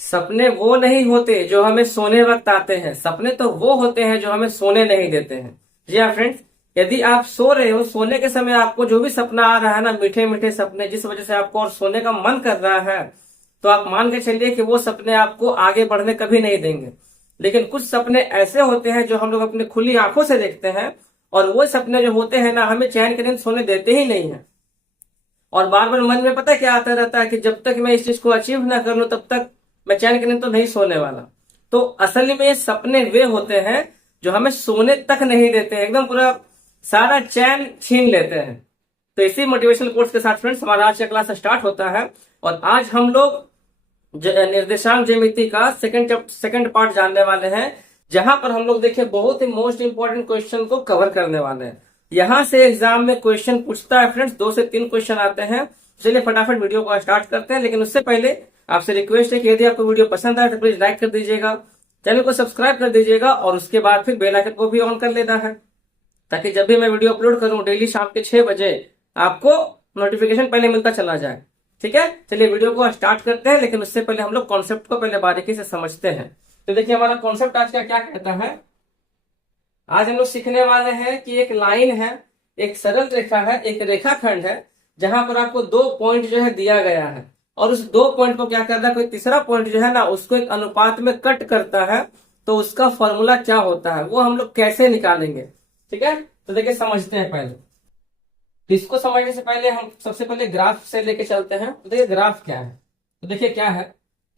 सपने वो नहीं होते जो हमें सोने वक्त आते हैं, सपने तो वो होते हैं जो हमें सोने नहीं देते हैं। जी हाँ फ्रेंड्स, यदि आप सो रहे हो, सोने के समय आपको जो भी सपना आ रहा है ना, मीठे मीठे सपने, जिस वजह से आपको और सोने का मन कर रहा है, तो आप मान के चलिए कि वो सपने आपको आगे बढ़ने कभी नहीं देंगे। लेकिन कुछ सपने ऐसे होते हैं जो हम लोग अपनी खुली आंखों से देखते हैं, और वो सपने जो होते हैं ना, हमें चैन की नींद सोने देते ही नहीं है। और बार बार मन में पता है क्या आता रहता है कि जब तक मैं इस चीज को अचीव ना कर लूं तब तक मैं चैन की नींद तो नहीं सोने वाला। तो असल में ये सपने वे होते हैं जो हमें सोने तक नहीं देते हैं, एकदम पूरा सारा चैन छीन लेते हैं। तो इसी मोटिवेशनल कोर्स के साथ फ्रेंड्स हमारा आज का क्लास स्टार्ट होता है। और आज हम लोग निर्देशांक ज्यामिति का सेकंड पार्ट जानने वाले हैं, जहां पर हम लोग देखिए बहुत ही मोस्ट इंपॉर्टेंट क्वेश्चन को कवर करने वाले हैं। यहां से एग्जाम में क्वेश्चन पूछता है फ्रेंड्स, 2 से 3 क्वेश्चन आते हैं। चलिए फटाफट वीडियो को स्टार्ट करते हैं, लेकिन उससे पहले आपसे रिक्वेस्ट है कि यदि आपको वीडियो पसंद आए तो प्लीज लाइक कर दीजिएगा, चैनल को सब्सक्राइब कर दीजिएगा, और उसके बाद फिर बेल आइकन को भी ऑन कर लेना है, ताकि जब भी मैं वीडियो अपलोड करूं डेली शाम के 6 बजे आपको नोटिफिकेशन पहले मिलता चला जाए। ठीक है, चलिए वीडियो को स्टार्ट करते हैं, लेकिन उससे पहले हम लोग कॉन्सेप्ट को पहले बारीकी से समझते हैं। तो देखिए हमारा कॉन्सेप्ट आज का क्या कहता है। आज हम लोग सीखने वाले हैं कि एक लाइन है, एक सरल रेखा है, एक रेखाखंड है, जहां पर आपको 2 पॉइंट जो है दिया गया है, और उस 2 पॉइंट को क्या करता है, कोई तीसरा पॉइंट जो है ना उसको एक अनुपात में कट करता है। तो उसका फॉर्मूला क्या होता है, वो हम लोग कैसे निकालेंगे। ठीक है, तो देखिए समझते हैं पहले। तो इसको समझने से पहले हम सबसे पहले ग्राफ से लेके चलते हैं। तो देखिए ग्राफ क्या है, तो देखिए क्या है।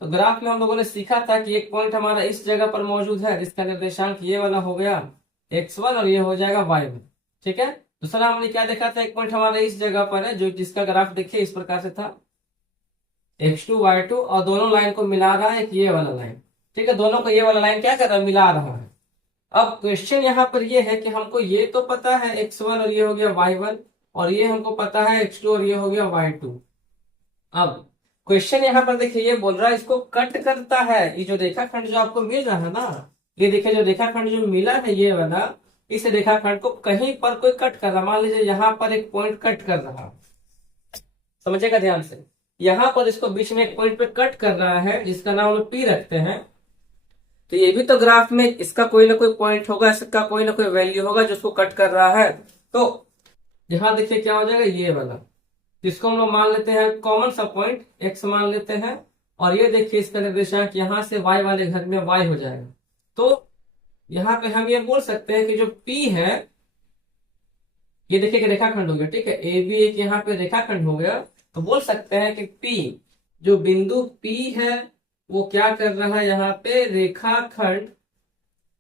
तो ग्राफ में हम लोगों ने सीखा था कि एक पॉइंट हमारा इस जगह पर मौजूद है, जिसका निर्देशांक ये वाला हो गया x1, और ये हो जाएगा y1। ठीक है, दूसरा हमने क्या देखा था, एक पॉइंट हमारा इस जगह पर है, जो जिसका ग्राफ देखिए इस प्रकार से था, x2 y2, और दोनों लाइन को मिला रहा है एक ये वाला लाइन। ठीक है, दोनों को ये वाला लाइन क्या कर रहा है, मिला रहा है। अब क्वेश्चन यहाँ पर ये है कि हमको ये तो पता है x1 और ये हो गया y1, और ये हमको पता है x2 और ये हो गया y2। अब क्वेश्चन यहाँ पर देखिए ये बोल रहा है इसको कट करता है। ये जो रेखाखंड जो आपको मिल रहा है ना, ये देखिए जो रेखाखंड जो मिला है ये वाला, इस रेखाखंड को कहीं पर कोई कट कर रहा, मान लीजिए यहाँ पर एक पॉइंट कट कर रहा, समझेगा ध्यान से, यहाँ पर इसको बीच में एक पॉइंट पे कट कर रहा है, जिसका नाम हम लोग P रखते हैं। तो ये भी तो ग्राफ में इसका कोई ना कोई पॉइंट होगा, इसका कोई ना कोई वैल्यू होगा जो उसको कट कर रहा है। तो यहाँ देखिए क्या हो जाएगा, ये वाला, जिसको हम लोग मान लेते हैं कॉमन सा पॉइंट x मान लेते हैं, और ये देखिए इसका निर्देशांक यहाँ से y वाले घर में y हो जाएगा। तो यहाँ पे हम ये बोल सकते हैं कि जो P है, ये देखिए कि रेखाखंड हो गया। ठीक है, ए बी एक यहाँ पे रेखाखंड हो गया। तो बोल सकते हैं कि P, जो बिंदु P है, वो क्या कर रहा है यहाँ पे, रेखाखंड।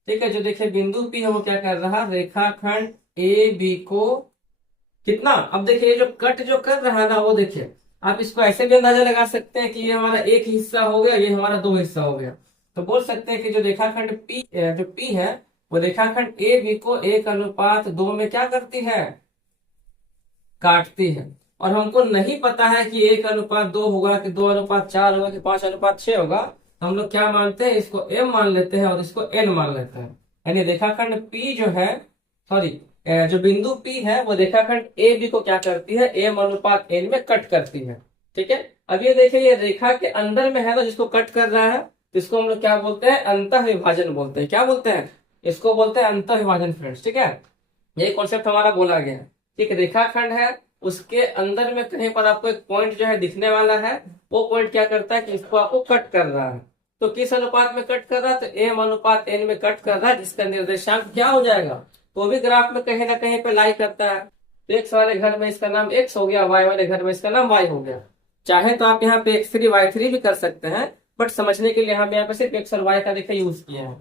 ठीक है, जो देखिए बिंदु P है वो क्या कर रहा है, रेखाखंड ए बी को कितना, अब देखिए जो कट जो कर रहा है ना, वो देखिए आप इसको ऐसे भी अंदाजा लगा सकते हैं कि ये हमारा एक हिस्सा हो गया, ये हमारा 2 हिस्सा हो गया। तो बोल सकते हैं कि जो रेखाखंड P, जो P है, वो रेखाखंड ए बी को 1:2 में क्या करती है, काटती है। और हमको नहीं पता है कि 1:2 होगा कि 2:4 होगा कि 5:6 होगा। तो हम लोग क्या मानते हैं, इसको m मान लेते हैं और इसको n मान लेते हैं। यानी रेखाखंड P जो है, सॉरी, जो बिंदु P है वो रेखाखंड ए बी को क्या करती है, m/n में कट करती है। ठीक है, अब ये देखिए ये रेखा के अंदर में है ना जिसको कट कर रहा है, तो इसको हम लोग क्या बोलते हैं, अंतः विभाजन बोलते हैं। क्या बोलते हैं, इसको बोलते हैं अंतः विभाजन फ्रेंड्स। ठीक है, ये कॉन्सेप्ट हमारा बोला गया है। एक रेखाखंड है, उसके अंदर में कहीं पर आपको एक पॉइंट जो है दिखने वाला है, वो पॉइंट क्या करता है कि इसको आपको कट कर रहा है। तो किस अनुपात में कट कर रहा है, तो m/n में कट कर रहा है, जिसका निर्देशांक क्या हो जाएगा, तो भी ग्राफ में कहीं ना कहीं पे लाई करता है। तो x वाले घर में इसका नाम x हो गया, y वाले घर में इसका नाम y हो गया। चाहे तो आप यहाँ पे x3 y3 भी कर सकते हैं, बट समझने के लिए हम यहाँ पे सिर्फ x और y का देखिए यूज किए हैं।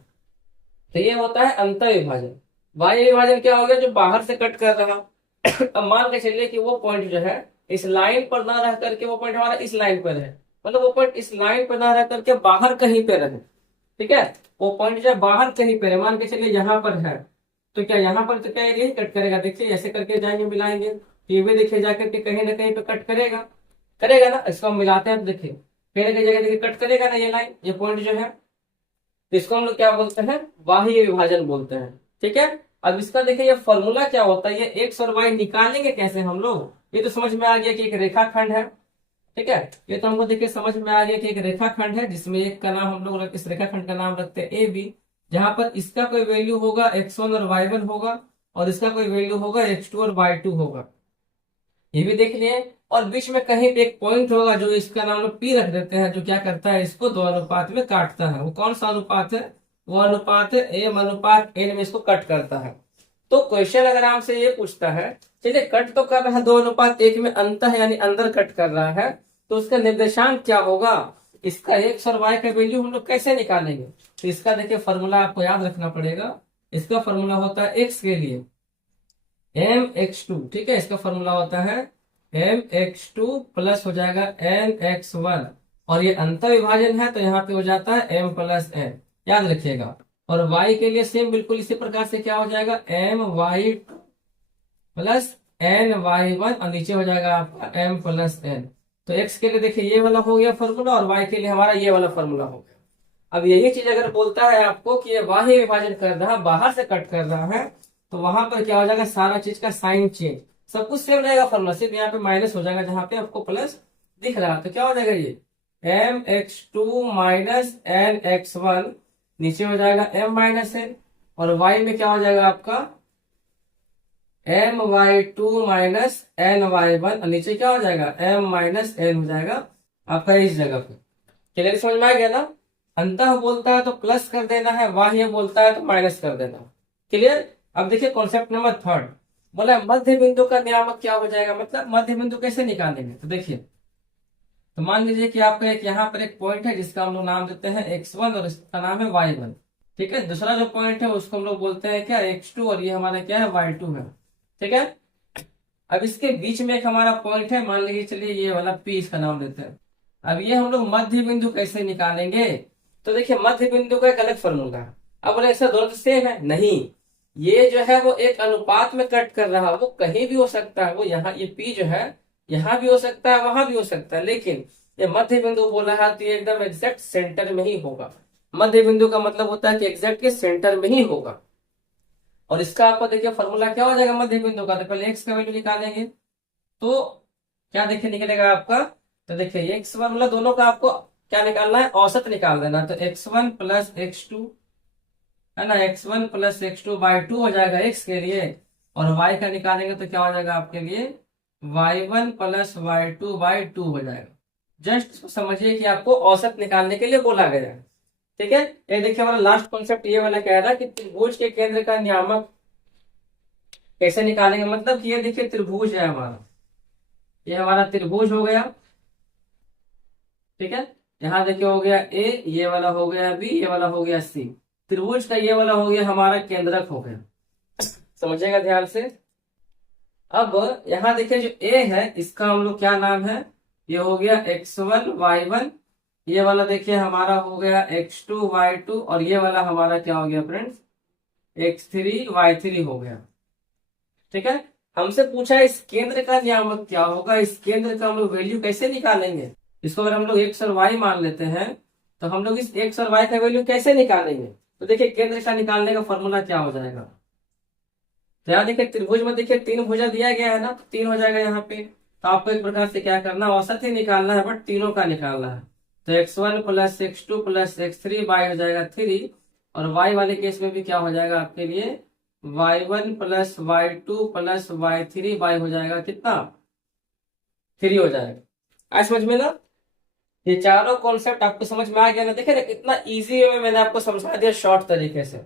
तो ये होता है अंतः विभाजन। बाह्य विभाजन क्या हो गया, जो बाहर से कट कर रहा। अब मान के चलिए कि वो पॉइंट जो है इस लाइन पर ना रह करके, वो पॉइंट हमारा इस लाइन पर है, मतलब वो पॉइंट इस लाइन पर ना रह करके बाहर कहीं पे रहे। ठीक है, वो पॉइंट जो है बाहर कहीं पे है, मान के चलिए यहाँ पर है, तो क्या यहाँ पर तो क्या यही कट करेगा, देखिए ऐसे करके जाएंगे मिलाएंगे, ये भी देखिए जाकर के कहीं ना कहीं पे कट करेगा, करेगा ना। इसको हम मिलाते हैं तो देखिए कहीं ना कहीं जगह देखिए कट करेगा ना ये लाइन, ये पॉइंट जो है। तो इसको हम लोग क्या बोलते हैं, बाह्य विभाजन बोलते हैं। ठीक है, अब इसका देखिए ये फॉर्मूला क्या होता है, ये x और y निकालेंगे कैसे हम लोग, ये तो समझ में आ गया कि एक रेखाखंड है। ठीक है। ये तो हमको देखिए समझ में आ गया कि एक रेखाखंड है जिसमें एक का नाम हम लोग इस रेखाखंड का नाम रखते हैं ए बी, जहां पर इसका कोई वैल्यू होगा x1 और y1 होगा, और इसका कोई वैल्यू होगा x2 और y2 होगा, ये भी देख लिए। और बीच में कहीं पे एक पॉइंट होगा जो इसका नाम लोग पी रख देते हैं, जो क्या करता है इसको दो अनुपात में काटता है। वो कौन सा अनुपात है? वो अनुपात है m अनुपात n में इसको कट करता है। तो क्वेश्चन अगर आपसे ये पूछता है, चलिए कट तो कर रहा है 2:1 में, अंतर यानी अंदर कट कर रहा है, तो उसका निर्देशांक क्या होगा? इसका x और y का वैल्यू हम लोग कैसे निकालेंगे? तो इसका देखिए फॉर्मूला आपको याद रखना पड़ेगा। इसका फॉर्मूला होता है x के लिए mx2, ठीक है। इसका फॉर्मूला होता है mx2 प्लस हो जाएगा nx1, और ये अंतर विभाजन है तो यहाँ पे हो जाता है m प्लस n, याद रखिएगा। और y के लिए सेम बिल्कुल इसी प्रकार से क्या हो जाएगा, my2 प्लस ny1, और नीचे हो जाएगा आपका m प्लस n। तो x के लिए देखिए ये वाला हो गया फॉर्मूला, और y के लिए हमारा ये वाला फॉर्मूला हो गया। अब यही चीज अगर बोलता है आपको कि ये बाह्य विभाजन कर रहा है, बाहर से कट कर रहा है, तो वहां पर क्या हो जाएगा, सारा चीज का साइन चेंज, सब कुछ सेम रहेगा फॉर्मूला, सिर्फ यहाँ पे माइनस हो जाएगा जहां पे आपको प्लस दिख रहा है। तो क्या हो जाएगा, ये mx2 माइनस nx1, नीचे हो जाएगा m माइनस n, और y में क्या हो जाएगा आपका my2 माइनस ny1, और नीचे क्या हो जाएगा m माइनस n हो जाएगा आपका इस जगह पे। क्लियर, समझ में आ गया ना? अंतः बोलता है तो प्लस कर देना है, बाह्य बोलता है तो माइनस कर देना है। क्लियर। अब देखिए कॉन्सेप्ट नंबर 3, बोला है मध्य बिंदु का नियामक क्या हो जाएगा, मतलब मध्य बिंदु कैसे निकालेंगे। तो देखिए, तो मान लीजिए कि आपका एक यहाँ पर एक पॉइंट है जिसका हम लोग नाम देते हैं x1 और इसका नाम है y1, ठीक है। दूसरा जो पॉइंट है उसको हम लोग बोलते हैं क्या, x2, और ये हमारा क्या है, y2 है, ठीक है। अब इसके बीच में एक हमारा पॉइंट है, मान लीजिए चलिए ये वाला p इसका नाम देते हैं। अब ये हम लोग मध्य बिंदु कैसे निकालेंगे? तो देखिए मध्य बिंदु का एक अलग फॉर्मूला है। अब बोले ऐसा दोनों तो सेम है, नहीं, ये जो है वो एक अनुपात में कट कर रहा है, वो कहीं भी हो सकता है, वो यहाँ ये P जो है यहाँ भी हो सकता है, वहां भी हो सकता है, लेकिन ये मध्य बिंदु बोला है तो ये एकदम एग्जैक्ट सेंटर में ही होगा। मध्य बिंदु का मतलब होता है कि एग्जैक्ट के सेंटर में ही होगा। और इसका आपको देखिए फॉर्मूला क्या हो जाएगा मध्य बिंदु का, तो पहले एक्स का वैल्यू निकालेंगे, तो क्या देखिए निकलेगा आपका, तो देखिए एक्स वन मतलब दोनों का आपको क्या निकालना है, औसत निकाल देना। तो x1 प्लस x2 है ना, x1 प्लस x2 बाई 2 हो जाएगा x के लिए, और y का निकालेंगे तो क्या हो जाएगा आपके लिए, y1 प्लस y2 बाई 2 हो जाएगा। जस्ट समझिए कि आपको औसत निकालने के लिए बोला गया है, ठीक है। ये देखिए हमारा लास्ट कॉन्सेप्ट ये वाला कह रहा है कि त्रिभुज के केंद्र का नियामक कैसे निकालेंगे। मतलब कि ये देखिए त्रिभुज है हमारा, ये हमारा त्रिभुज हो गया, ठीक है। यहाँ देखिए हो गया ए, ये वाला हो गया बी, ये वाला हो गया सी, त्रिभुज का ये वाला हो गया हमारा केंद्रक हो गया, समझिएगा ध्यान से। अब यहाँ देखिए जो ए है इसका हम लोग क्या नाम है, ये हो गया x1 y1, ये वाला देखिए हमारा हो गया x2 y2, और ये वाला हमारा क्या हो गया फ्रेंड्स, x3 y3 हो गया, ठीक है। हमसे पूछा है इस केंद्र का नियामक क्या होगा, इस केंद्र का हम लोग वैल्यू कैसे निकालेंगे। इसको अगर हम लोग x और y मान लेते हैं तो हम लोग इस x और y का वैल्यू कैसे निकालेंगे। तो देखिए केंद्र का निकालने का फॉर्मूला क्या हो जाएगा, तो यहाँ देखिए त्रिभुज में देखिए 3 भुजा दिया गया है ना, तो 3 हो जाएगा यहाँ पे। तो आपको एक प्रकार से क्या करना, औसत ही निकालना है, बट तीनों का निकालना है। तो x1 plus x2 plus x3 by हो जाएगा 3, और y वाले केस में भी क्या हो जाएगा आपके लिए, y1 plus y2 plus y3 by हो जाएगा कितना, 3 हो जाएगा। आज समझ में ना, ये चारों कॉन्सेप्ट आपको समझ में आ गया ना। देखिए ना कितना इजी वे में मैंने आपको समझा दिया शॉर्ट तरीके से।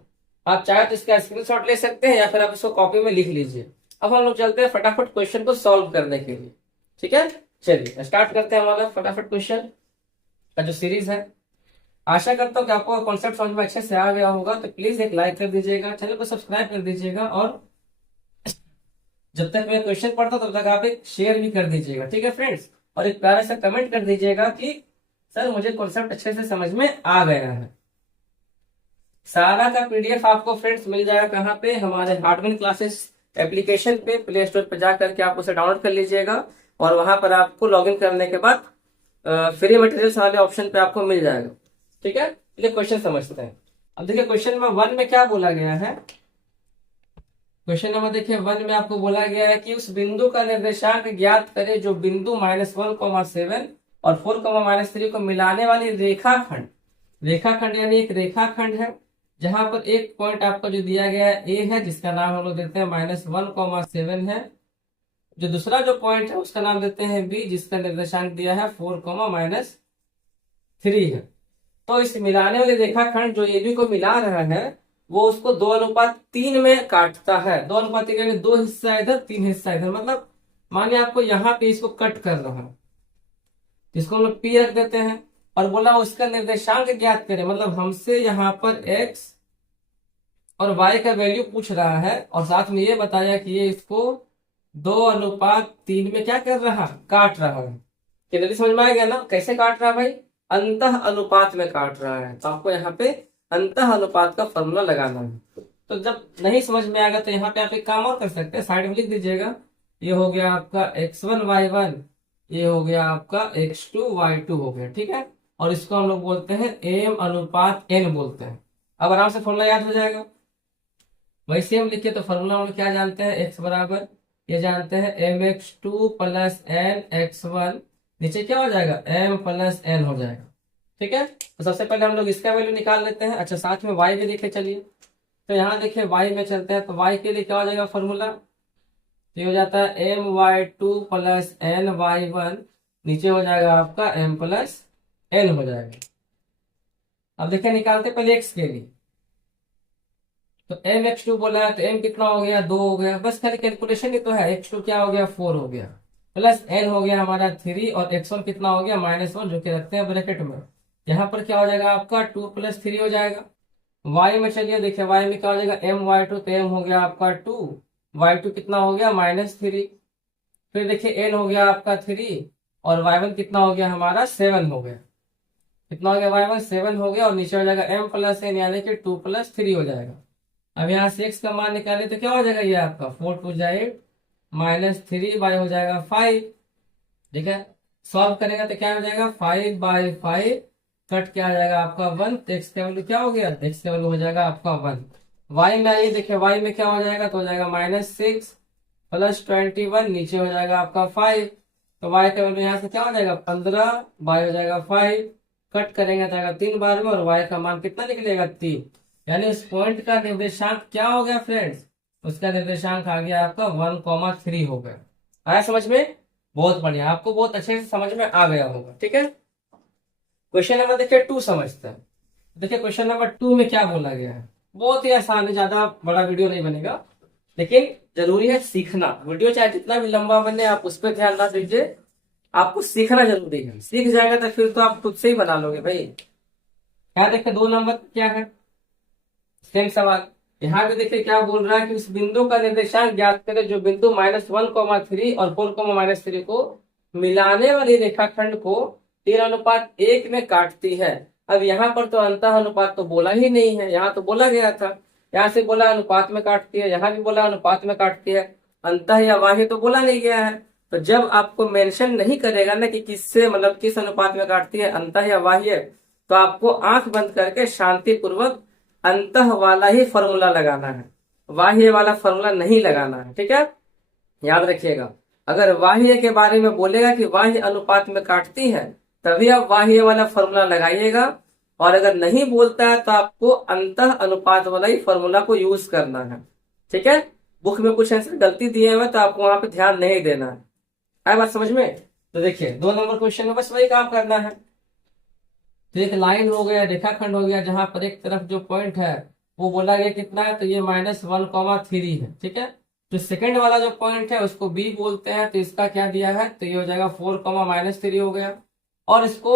आप चाहे तो इसका स्क्रीनशॉट ले सकते हैं या फिर आप इसको कॉपी में लिख लीजिए। अब हम लोग चलते हैं फटाफट क्वेश्चन को सॉल्व करने के लिए, ठीक है। चलिए स्टार्ट करते हैं हमारा फटाफट क्वेश्चन का जो सीरीज है। आशा करता हूँ कि आपको कॉन्सेप्ट समझ में अच्छे से आ गया होगा। तो प्लीज एक लाइक कर दीजिएगा, चैनल को सब्सक्राइब कर दीजिएगा, और जब तक मैं क्वेश्चन पढ़ता तब तक आप एक शेयर भी कर दीजिएगा, ठीक है फ्रेंड्स। और एक प्यारा सा कमेंट कर दीजिएगा कि सर मुझे कॉन्सेप्ट अच्छे से समझ में आ गया है। सारा का पीडीएफ आपको फ्रेंड्स मिल जाएगा कहाँ पे, हमारे हार्डवेयर क्लासेस एप्लीकेशन पे, प्ले स्टोर पे जाकर के आप उसे डाउनलोड कर लीजिएगा, और वहां पर आपको लॉगिन करने के बाद फ्री मटेरियल्स वाले ऑप्शन पे आपको मिल जाएगा, ठीक है। चलिए क्वेश्चन समझते हैं। अब देखिए क्वेश्चन नंबर 1 में क्या बोला गया है। क्वेश्चन नंबर देखिए 1 में आपको बोला गया है कि उस बिंदु का निर्देशांक ज्ञात करें जो बिंदु -1,7 और 4, -3 को मिलाने वाली रेखाखंड, रेखाखंड यानी एक रेखाखंड है जहां पर एक पॉइंट आपको जो दिया गया है ए है, जिसका नाम हम लोग देते हैं -1, 7 है। जो दूसरा जो पॉइंट है उसका नाम देते हैं बी, जिसका निर्देशांक दिया है 4, -3 है। तो इस मिलाने वाले रेखाखंड जो AB को मिला रहा है वो उसको 2:3 में काटता है। 2:3 यानी 2 हिस्सा इधर 3 हिस्सा इधर, मतलब मानिए आपको यहाँ पे इसको कट कर रहा है, इसको हम लोग P रख देते हैं और बोला उसका निर्देशांक ज्ञात करें, मतलब हमसे यहाँ पर x और y का वैल्यू पूछ रहा है और साथ में ये बताया कि ये इसको 2:3 में क्या कर रहा, काट रहा है। जल्दी समझ में आ गया ना कैसे काट रहा है भाई, अंतः अनुपात में काट रहा है। तो आपको यहाँ पे अंतः अनुपात का फॉर्मूला लगाना है। तो जब नहीं समझ में आएगा तो यहाँ पे आप एक काम और कर सकते हैं, साइड में लिख दीजिएगा, ये हो गया आपका x1 y1, ये हो गया आपका x2 y2 हो गया, ठीक है। और इसको हम लोग बोलते हैं m/n बोलते हैं। अब आराम से फॉर्मूला याद हो जाएगा। वैसे हम लिखे तो फॉर्मूला हम लोग क्या जानते हैं, x बराबर ये जानते हैं mx2 + n(x1), नीचे क्या हो जाएगा m+n हो जाएगा, ठीक है। तो सबसे पहले हम लोग इसका वैल्यू निकाल लेते हैं। अच्छा साथ में y भी देखे चलिए, तो यहाँ देखिए y में चलते हैं, तो y के लिए क्या हो जाएगा फॉर्मूला, ये हो जाता है my2 + ny1, नीचे हो जाएगा आपका m+n हो जाएगा। अब देखिए निकालते पहले x के लिए, तो mx2 बोला है तो m कितना हो गया 2 हो गया, बस खाली कैलकुलेशन ही तो है। x2 क्या हो गया 4 हो गया, प्लस n हो गया हमारा 3 और x1 कितना हो गया -1, जो कि रखते हैं ब्रैकेट में। यहाँ पर क्या हो जाएगा आपका 2 + 3 हो जाएगा। y में चलिए देखिए y में क्या हो जाएगा my2, तो m हो गया आपका 2, y2 कितना हो गया -3, फिर देखिए n हो गया आपका 3 और y1 कितना हो गया हमारा 7 हो गया, कितना हो गया y1 7 हो गया, और नीचे हो जाएगा m+n यानी कि 2 + 3 हो जाएगा। अब यहाँ से x का मान निकाले तो क्या हो जाएगा, ये आपका 4 2 8 -3y हो जाएगा 5, ठीक है। सॉल्व करेगा तो क्या हो जाएगा 5/5, कट क्या आ जाएगा आपका 1, तो x का वैल्यू क्या हो गया, x का वैल्यू हो जाएगा आपका 1। y में आइए देखिए y में क्या हो जाएगा, तो हो जाएगा -6 + 21, नीचे हो जाएगा आपका 5, तो y का वैल्यू यहाँ से क्या हो जाएगा 15, y हो जाएगा 5, कट करेंगे तो आएगा 3 बार में, और y का मान कितना निकलेगा 3, यानी उस पॉइंट का निर्देशांक क्या हो गया फ्रेंड्स, उसका निर्देशांक आ गया आपका 1,3 हो गया। आया समझ में, बहुत बढ़िया, आपको बहुत अच्छे से समझ में आ गया होगा, ठीक है। क्वेश्चन नंबर देखिए 2 समझते हैं। देखिए क्वेश्चन नंबर 2 में क्या बोला गया है, बहुत ही आसान है, ज्यादा बड़ा वीडियो नहीं बनेगा, लेकिन जरूरी है सीखना। वीडियो चाहे जितना भी लंबा बने आप उस पर ध्यान ना दीजिए, आपको सीखना जरूरी है। सीख जाएगा तो फिर तो आप खुद से ही बना लोगे भाई। क्या देखिए 2 नंबर क्या है, सेम सवाल। यहाँ पे देखिए क्या बोल रहा है कि उस बिंदु का निर्देशांक ज्ञात करें जो बिंदु -1,3 और 4,-3 को मिलाने वाली रेखाखंड को 3:1 में काटती है। अब यहाँ पर तो अंतः अनुपात तो बोला ही नहीं है, यहाँ तो बोला गया था, यहाँ से बोला अनुपात में काटती है, यहाँ भी बोला अनुपात में काटती है, अंतः या बाह्य तो बोला नहीं गया है। तो जब आपको मेंशन नहीं करेगा ना कि किससे मतलब किस अनुपात में काटती है, अंतः या बाह्य, तो आपको आंख बंद करके शांतिपूर्वक अंतः वाला ही फॉर्मूला लगाना है, बाह्य वाला फॉर्मूला नहीं लगाना है, ठीक है। याद रखिएगा, अगर बाह्य के बारे में बोलेगा कि बाह्य अनुपात में काटती है तभी आप बाह्य वाला फॉर्मूला लगाइएगा, और अगर नहीं बोलता है तो आपको अंतः अनुपात वाला ही फॉर्मूला को यूज करना है, ठीक है। बुक में कुछ ऐसे गलती दिए हुए तो आपको वहां पे ध्यान नहीं देना है। आए बात समझ में। तो देखिए 2 नंबर क्वेश्चन में बस वही काम करना है। तो एक लाइन हो गया, रेखाखंड हो गया, जहां पर एक तरफ जो पॉइंट है वो बोला गया कितना है, तो ये -1,3 है, ठीक है। तो सेकंड वाला जो पॉइंट है उसको बी बोलते हैं, तो इसका क्या दिया है, तो ये हो जाएगा 4, -3 हो गया। और इसको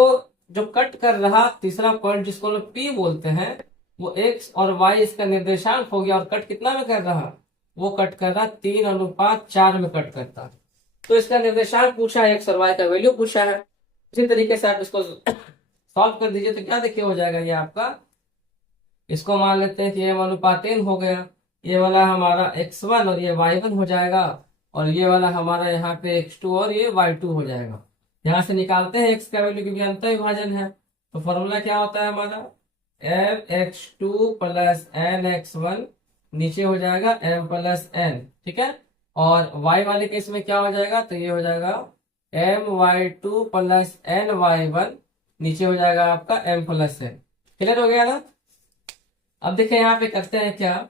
जो कट कर रहा तीसरा पॉइंट जिसको लोग पी बोलते हैं, वो एक्स और वाई इसका निर्देशांक हो गया, और कट कितना में कर रहा, वो कट कर रहा 3:4 में कट करता। तो इसका निर्देशांक पूछा है, एक्स और वाई का वैल्यू पूछा है। इसी तरीके से आप इसको सॉल्व कर दीजिए तो क्या देखिए हो जाएगा, ये आपका इसको मान लेते हैं कि ये अनुपातेन हो गया, ये वाला हमारा x1 और ये y1 हो जाएगा, और ये वाला हमारा यहाँ पे x2 और ये y2 हो जाएगा। यहाँ से निकालते हैं x का वैल्यू क्योंकि अंतर विभाजन है, तो फॉर्मूला क्या होता है हमारा mx2 + nx1, नीचे हो जाएगा m+n, ठीक है। और y वाले केस में क्या हो जाएगा, तो ये हो जाएगा my2 प्लस ny1, नीचे हो जाएगा आपका m प्लस n। क्लियर हो गया ना। अब देखिए यहाँ पे करते हैं क्या,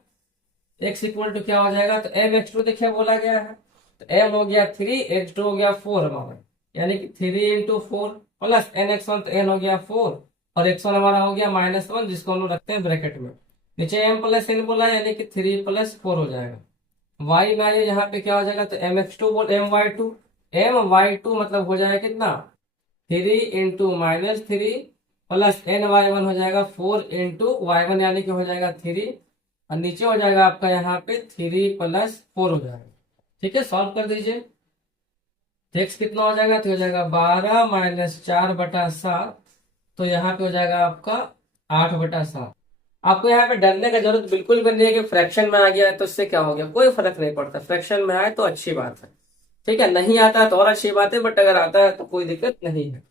x इक्वल टू क्या हो जाएगा, तो m(x2) देखिए बोला गया है, तो m हो गया 3, x2 हो गया 4 हमारा, यानी कि 3 × 4 प्लस nx1, तो n हो गया 4 और x1 हमारा हो गया -1, जिसको हम लोग रखते हैं ब्रैकेट में। नीचे m प्लस n बोला, यानी कि 3 + 4 हो जाएगा। y में यहाँ पे क्या हो जाएगा, तो mx2 बोल my2 मतलब हो जाएगा कितना, 3 × -3 प्लस ny1 हो जाएगा 4 × y1, यानी कि हो जाएगा 3, और नीचे हो जाएगा आपका यहाँ पे 3 + 4 हो जाएगा। ठीक है, सॉल्व कर दीजिए। x कितना हो जाएगा, तो हो जाएगा 12 - 4/7, तो यहाँ पे हो जाएगा आपका 8/7। आपको यहाँ पे डरने का जरूरत बिल्कुल भी नहीं है कि फ्रैक्शन में आ गया है तो इससे क्या हो गया, कोई फर्क नहीं पड़ता। फ्रैक्शन में आए तो अच्छी बात है, ठीक है, नहीं आता है तो और अच्छी बात है, बट अगर आता है तो कोई दिक्कत नहीं है।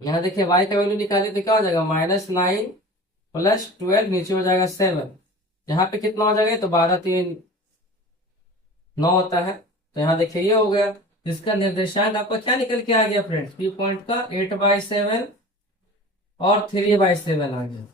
यहाँ देखिए y का वैल्यू निकाले तो क्या हो जाएगा, -9 + 12, नीचे हो जाएगा 7। यहाँ पे कितना हो जाएगा, तो 12 × 3 = 9 होता है, तो यहाँ देखिए ये हो गया। इसका निर्देशांक आपका क्या निकल के आ गया फ्रेंड्स, P पॉइंट का 8/7 और 3/7 आ गया।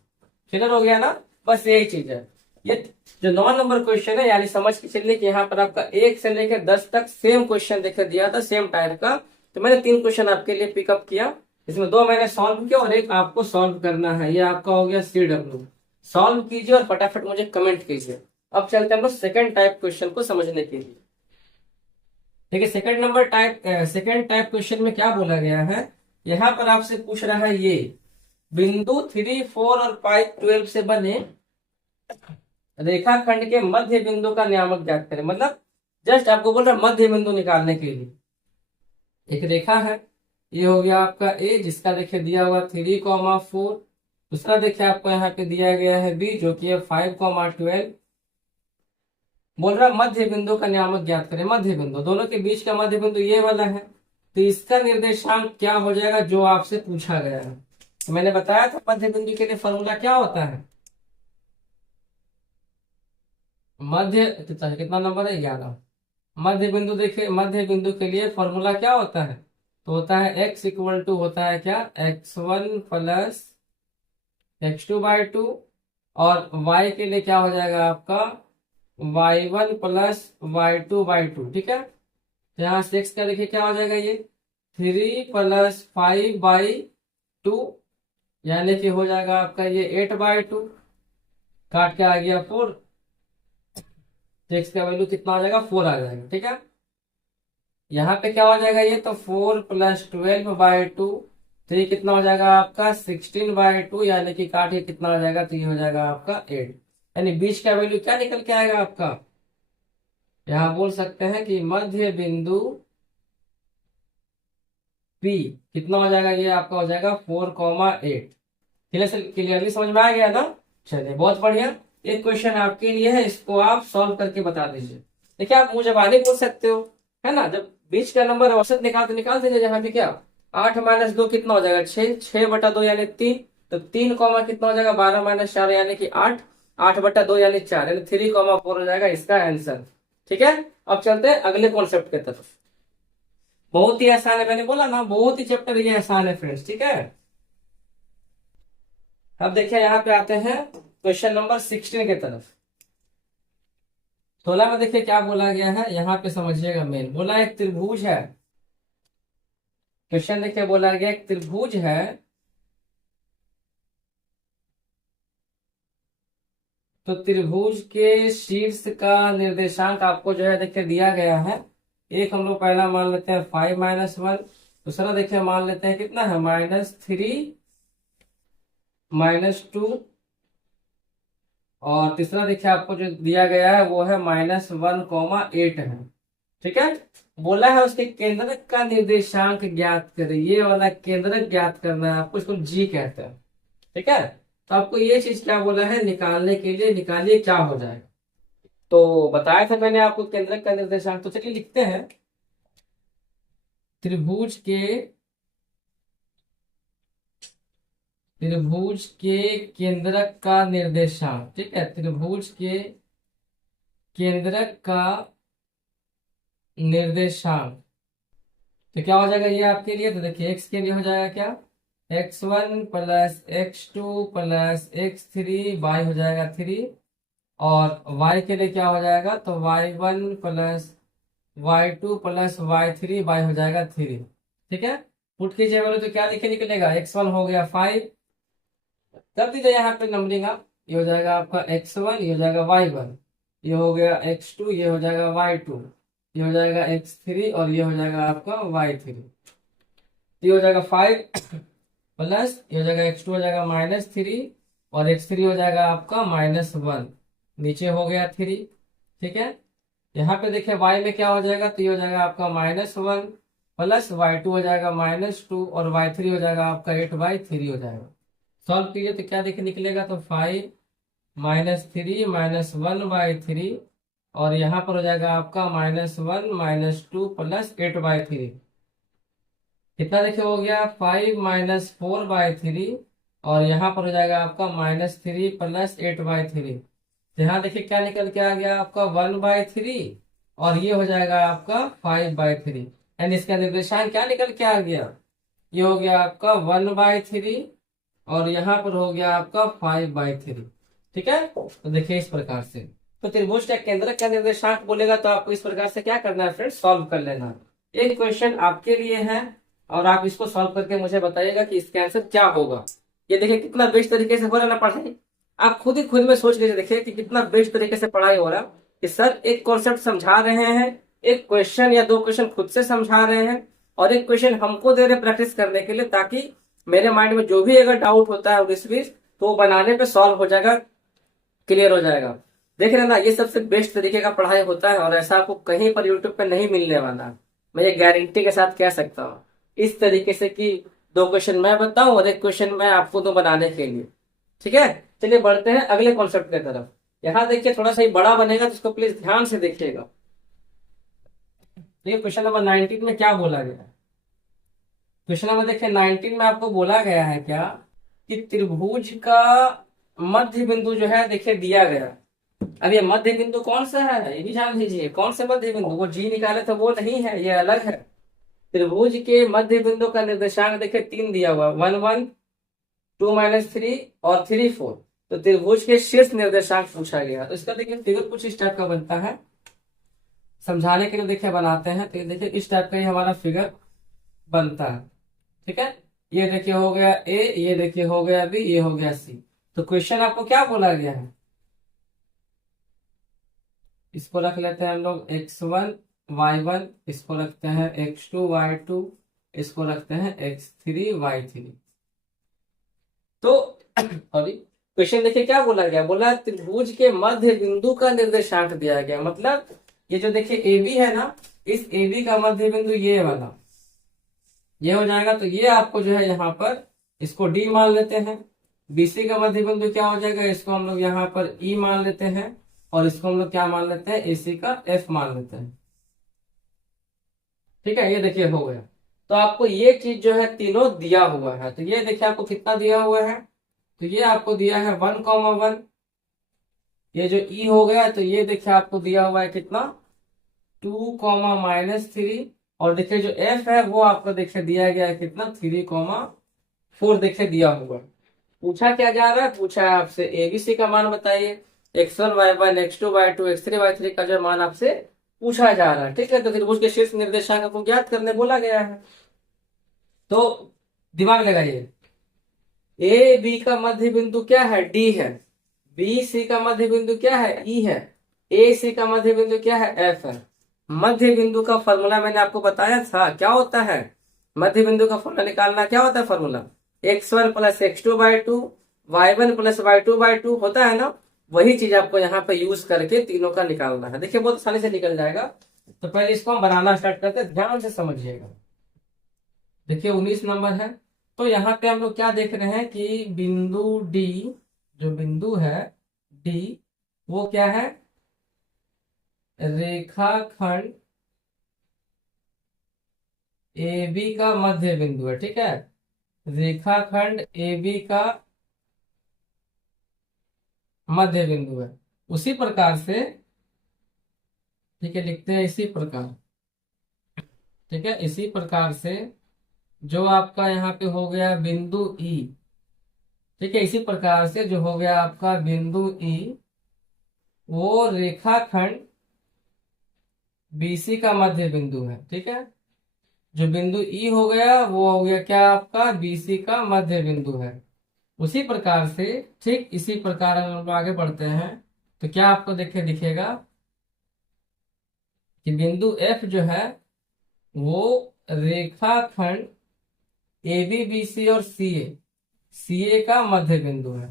क्लियर हो गया ना, बस यही चीज है। ये जो 9 नंबर क्वेश्चन है, यानी समझ के चलिए कि यहाँ पर आपका 1 से लेकर 10 तक सेम क्वेश्चन देखा दिया था, सेम टाइप का। तो मैंने 3 क्वेश्चन आपके लिए पिकअप किया, इसमें 2 मैंने सॉल्व किया और एक आपको सॉल्व करना है। ये आपका हो गया CW। सॉल्व कीजिए और फटाफट मुझे कमेंट कीजिए। अब चलते हैं हम लोग सेकेंड टाइप क्वेश्चन को समझने के लिए। देखिए सेकेंड टाइप क्वेश्चन में क्या बोला गया है, यहाँ पर आपसे पूछ रहा है ये बिंदु 3, 4 और 5, 12 से बने रेखाखंड के मध्य बिंदु का नियामक ज्ञात करें। मतलब जस्ट आपको बोल रहा है मध्य बिंदु निकालने के लिए। एक रेखा है, ये हो गया आपका ए, जिसका देखिए दिया हुआ 3, 4। दूसरा देखिए आपको यहाँ पे दिया गया है बी, जो कि है 5, 12। बोल रहा मध्य बिंदु का नियामक ज्ञात करें। मध्य बिंदु, दोनों के बीच का मध्य बिंदु ये वाला है, तो इसका निर्देशांक क्या हो जाएगा जो आपसे पूछा गया है। तो मैंने बताया था मध्य बिंदु के लिए फॉर्मूला क्या होता है, मध्य कितना नंबर है, 11। मध्य बिंदु देखिए, मध्य बिंदु के लिए फॉर्मूला क्या होता है, तो होता है x इक्वल टू होता है क्या, x1 + x2/2, और y के लिए क्या हो जाएगा आपका y1 + y2/2। ठीक है, तो यहाँ से x का देखिए क्या हो जाएगा, ये 3 + 5/2, यानी कि हो जाएगा आपका ये 8/2, काट के आ गया 4, x का वैल्यू कितना आ जाएगा, 4 आ जाएगा। ठीक है, यहाँ पे क्या हो जाएगा, ये तो 4 + 12/2, तो ये कितना हो जाएगा आपका 16/2, यानी कि काट के कितना हो जाएगा, तो ये हो जाएगा आपका 8। यानी बीच का वैल्यू क्या निकल के आएगा आपका, यहाँ बोल सकते हैं कि मध्य बिंदु P कितना हो जाएगा, ये आपका हो जाएगा 4, 8। क्लियरली समझ में आ गया ना। चलिए बहुत बढ़िया। एक क्वेश्चन आपके लिए है, इसको आप सॉल्व करके बता दीजिए। देखिए आप मुंह जबानी बोल सकते हो, है ना, जब बीच का नंबर औसत निकाल दीजिए। यहाँ पे क्या 8 - 2 कितना हो जाएगा, 6, 6/2 यानी 3, तो 3, कितना हो जाएगा 12 - 4 यानी कि 8, 8/2 यानी 4, यानी 3, 4 हो जाएगा इसका आंसर। ठीक है, अब चलते हैं अगले कॉन्सेप्ट की तरफ। बहुत ही आसान है, मैंने बोला ना बहुत ही चैप्टर ये आसान है फ्रेंड्स। ठीक है, अब देखिए यहाँ पे आते हैं क्वेश्चन नंबर 16 की तरफ। 16 में देखिए क्या बोला गया है, यहाँ पे समझिएगा। मेन बोला एक त्रिभुज है, क्वेश्चन देखिए बोला गया एक त्रिभुज है, तो त्रिभुज के शीर्ष का निर्देशांक आपको जो है देखिए दिया गया है। एक हम लोग पहला मान लेते हैं 5 - 1, दूसरा देखिए मान लेते हैं कितना है -3 - 2, और तीसरा देखिए आपको जो दिया गया है वो है -1, 8 है। ठीक है, बोला है उसके केंद्रक का निर्देशांक ज्ञात करें। ये वाला केंद्रक ज्ञात करना है आपको, इसको जी कहते हैं। ठीक है, तो आपको ये चीज क्या बोला है निकालने के लिए, निकालिए क्या हो जाएगा। तो बताया था मैंने आपको केंद्रक का निर्देशांक, तो चलिए लिखते हैं त्रिभुज के केंद्रक का निर्देशांक। ठीक है, त्रिभुज के केंद्रक का निर्देशांक तो क्या हो जाएगा ये आपके लिए, तो देखिए x के लिए हो जाएगा क्या, x1 plus x2 plus x3, y हो जाएगा 3, और y के लिए क्या हो जाएगा, तो y1 plus y2 plus y3, y हो जाएगा 3। ठीक है, पुट कीजिए बोले तो क्या लिखे निकलेगा, x1 हो गया 5, कर दीजिए यहाँ पे नंबरिंग आप, ये हो जाएगा आपका x1, ये हो जाएगा y1, ये हो गया x2, ये हो जाएगा y2, ये हो जाएगा x3, और ये हो जाएगा आपका y3। ये हो जाएगा 5 प्लस, ये हो जाएगा x2 हो जाएगा -3, और x3 हो जाएगा आपका -1, नीचे हो गया 3। ठीक है, यहाँ पे देखिए y में क्या हो जाएगा, तो ये हो जाएगा आपका -1 प्लस y2 हो जाएगा -2, और y3 हो जाएगा आपका 8/3 हो जाएगा। सॉल्व कीजिए तो क्या देखिए निकलेगा, तो 5 -3 -1/3, और यहाँ पर हो जाएगा आपका -1 -2 प्लस 8/3, कितना देखिए हो गया 5 -4/3, और यहाँ पर हो जाएगा आपका -3 प्लस 8/3। यहाँ देखिए क्या निकल के आ गया आपका 1/3, और ये हो जाएगा आपका 5/3, एंड इसका निर्देशांक क्या निकल के आ गया, ये हो गया आपका 1/3, और यहाँ पर हो गया आपका 5/3। ठीक है, तो देखिए इस प्रकार से, तो त्रिभुज का केंद्र का निर्देशांक बोलेगा तो आपको इस प्रकार से क्या करना है फ्रेंड्स, सॉल्व कर लेना। एक क्वेश्चन आपके लिए है, और आप इसको सॉल्व करके मुझे बताइएगा कि इसका आंसर क्या होगा। ये देखिए कितना बेस्ट तरीके से हो रहा है ना पढ़ाई, आप खुद ही खुद में सोच लीजिए, देखिए कि कितना बेस्ट तरीके से पढ़ाई हो रहा है, कि सर एक कॉन्सेप्ट समझा रहे हैं, एक क्वेश्चन या दो क्वेश्चन खुद से समझा रहे हैं, और एक क्वेश्चन हमको दे रहे प्रैक्टिस करने के लिए, ताकि मेरे माइंड में जो भी अगर डाउट होता है 19-20 तो वो बनाने पे सॉल्व हो जाएगा, क्लियर हो जाएगा। देख रहे ना, ये सबसे बेस्ट तरीके का पढ़ाई होता है, और ऐसा आपको कहीं पर यूट्यूब पे नहीं मिलने वाला, मैं ये गारंटी के साथ कह सकता हूँ। इस तरीके से कि दो क्वेश्चन मैं बताऊं और एक क्वेश्चन मैं आपको दूं बनाने के लिए। ठीक है, चलिए बढ़ते हैं अगले कॉन्सेप्ट की तरफ। यहाँ देखिए थोड़ा सा ही बड़ा बनेगा, तो इसको प्लीज ध्यान से देखिएगा। देखिए क्वेश्चन नंबर 19 में क्या बोला गया है। क्वेश्चन नंबर देखिए 19 में आपको बोला गया है क्या, कि त्रिभुज का मध्य बिंदु जो है देखिए दिया गया। अब ये मध्य बिंदु कौन सा है, ये भी जान लीजिए, कौन से मध्य बिंदु, वो जी निकाले तो वो नहीं है, ये अलग है। त्रिभुज के मध्य बिंदु का निर्देशांक देखिए 3 दिया हुआ, 1 1 2 -3 और 3 4। तो त्रिभुज के शीर्ष निर्देशांक पूछा गया, तो इसका देखिए फिगर कुछ इस टाइप का बनता है, समझाने के लिए देखिए बनाते हैं। तो देखिए इस टाइप का ही हमारा फिगर बनता है। ठीक है, ये देखिए हो गया ए, ये देखिए हो गया बी, ये हो गया सी। तो क्वेश्चन आपको क्या बोला गया है, इसको रख लेते हैं हम लोग x1 y1, इसको रखते हैं x2 y2, इसको रखते हैं x3 y3। तो सॉरी, क्वेश्चन देखिए क्या बोला गया, बोला त्रिभुज के मध्य बिंदु का निर्देशांक दिया गया। मतलब ये जो देखिए ए बी है ना, इस ए बी का मध्य बिंदु ये वाला, ये हो जाएगा। तो ये आपको जो है यहाँ पर इसको डी मान लेते हैं। बीसी का मध्य बिंदु क्या हो जाएगा, इसको हम लोग यहाँ पर ई मान लेते हैं, और इसको हम लोग क्या मान लेते हैं, एसी का एफ मान लेते हैं। ठीक है, ये देखिए हो गया। तो आपको ये चीज जो है तीनों दिया हुआ है। तो ये देखिए आपको कितना दिया हुआ है, तो ये आपको दिया है 1,1। ये जो ई हो गया, तो ये देखिए आपको दिया हुआ है कितना, 2, -3। और देखिए जो एफ है वो आपको देखिए दिया गया है कितना, 3,4 देखिए दिया हुआ। पूछा क्या जा रहा है, पूछा है आपसे एबीसी का मान बताइए, x1 y1 x2 y2 x3 y3 का जो मान आपसे पूछा जा रहा है। ठीक है, तो त्रिभुज के शीर्ष निर्देशांक को ज्ञात करने बोला गया है। तो दिमाग लगाइए, ए बी का मध्य बिंदु क्या है, डी है। बी सी का मध्य बिंदु क्या है, ई है। ए सी का मध्य बिंदु क्या है, एफ है। मध्य बिंदु का फॉर्मूला मैंने आपको बताया था, क्या होता है मध्य बिंदु का फॉर्मूला निकालना, क्या होता है formula, x1 plus x2/2 y1 plus y2/2 होता है ना। वही चीज आपको यहाँ पे यूज करके तीनों का निकालना है। देखिए बहुत आसानी से निकल जाएगा। तो पहले इसको हम बनाना स्टार्ट करते हैं, ध्यान से समझिएगा। देखिए 19 नंबर है। तो यहाँ पे हम लोग क्या देख रहे हैं कि बिंदु डी, जो बिंदु है डी, वो क्या है, रेखाखंड ए बी का मध्य बिंदु है। ठीक है, रेखाखंड ए बी का मध्य बिंदु है। उसी प्रकार से, ठीक है, लिखते हैं इसी प्रकार, ठीक है। इसी प्रकार से जो आपका यहाँ पे हो गया बिंदु ई, ठीक है, इसी प्रकार से जो हो गया आपका बिंदु ई, वो रेखाखंड बीसी का मध्य बिंदु है। ठीक है, जो बिंदु ई हो गया वो हो गया क्या आपका बीसी का मध्य बिंदु है। उसी प्रकार से ठीक इसी प्रकार हम लोग आगे बढ़ते हैं तो क्या आपको देखे दिखेगा कि बिंदु एफ जो है वो रेखाखंड ए बी बी सी और सी ए का मध्य बिंदु है।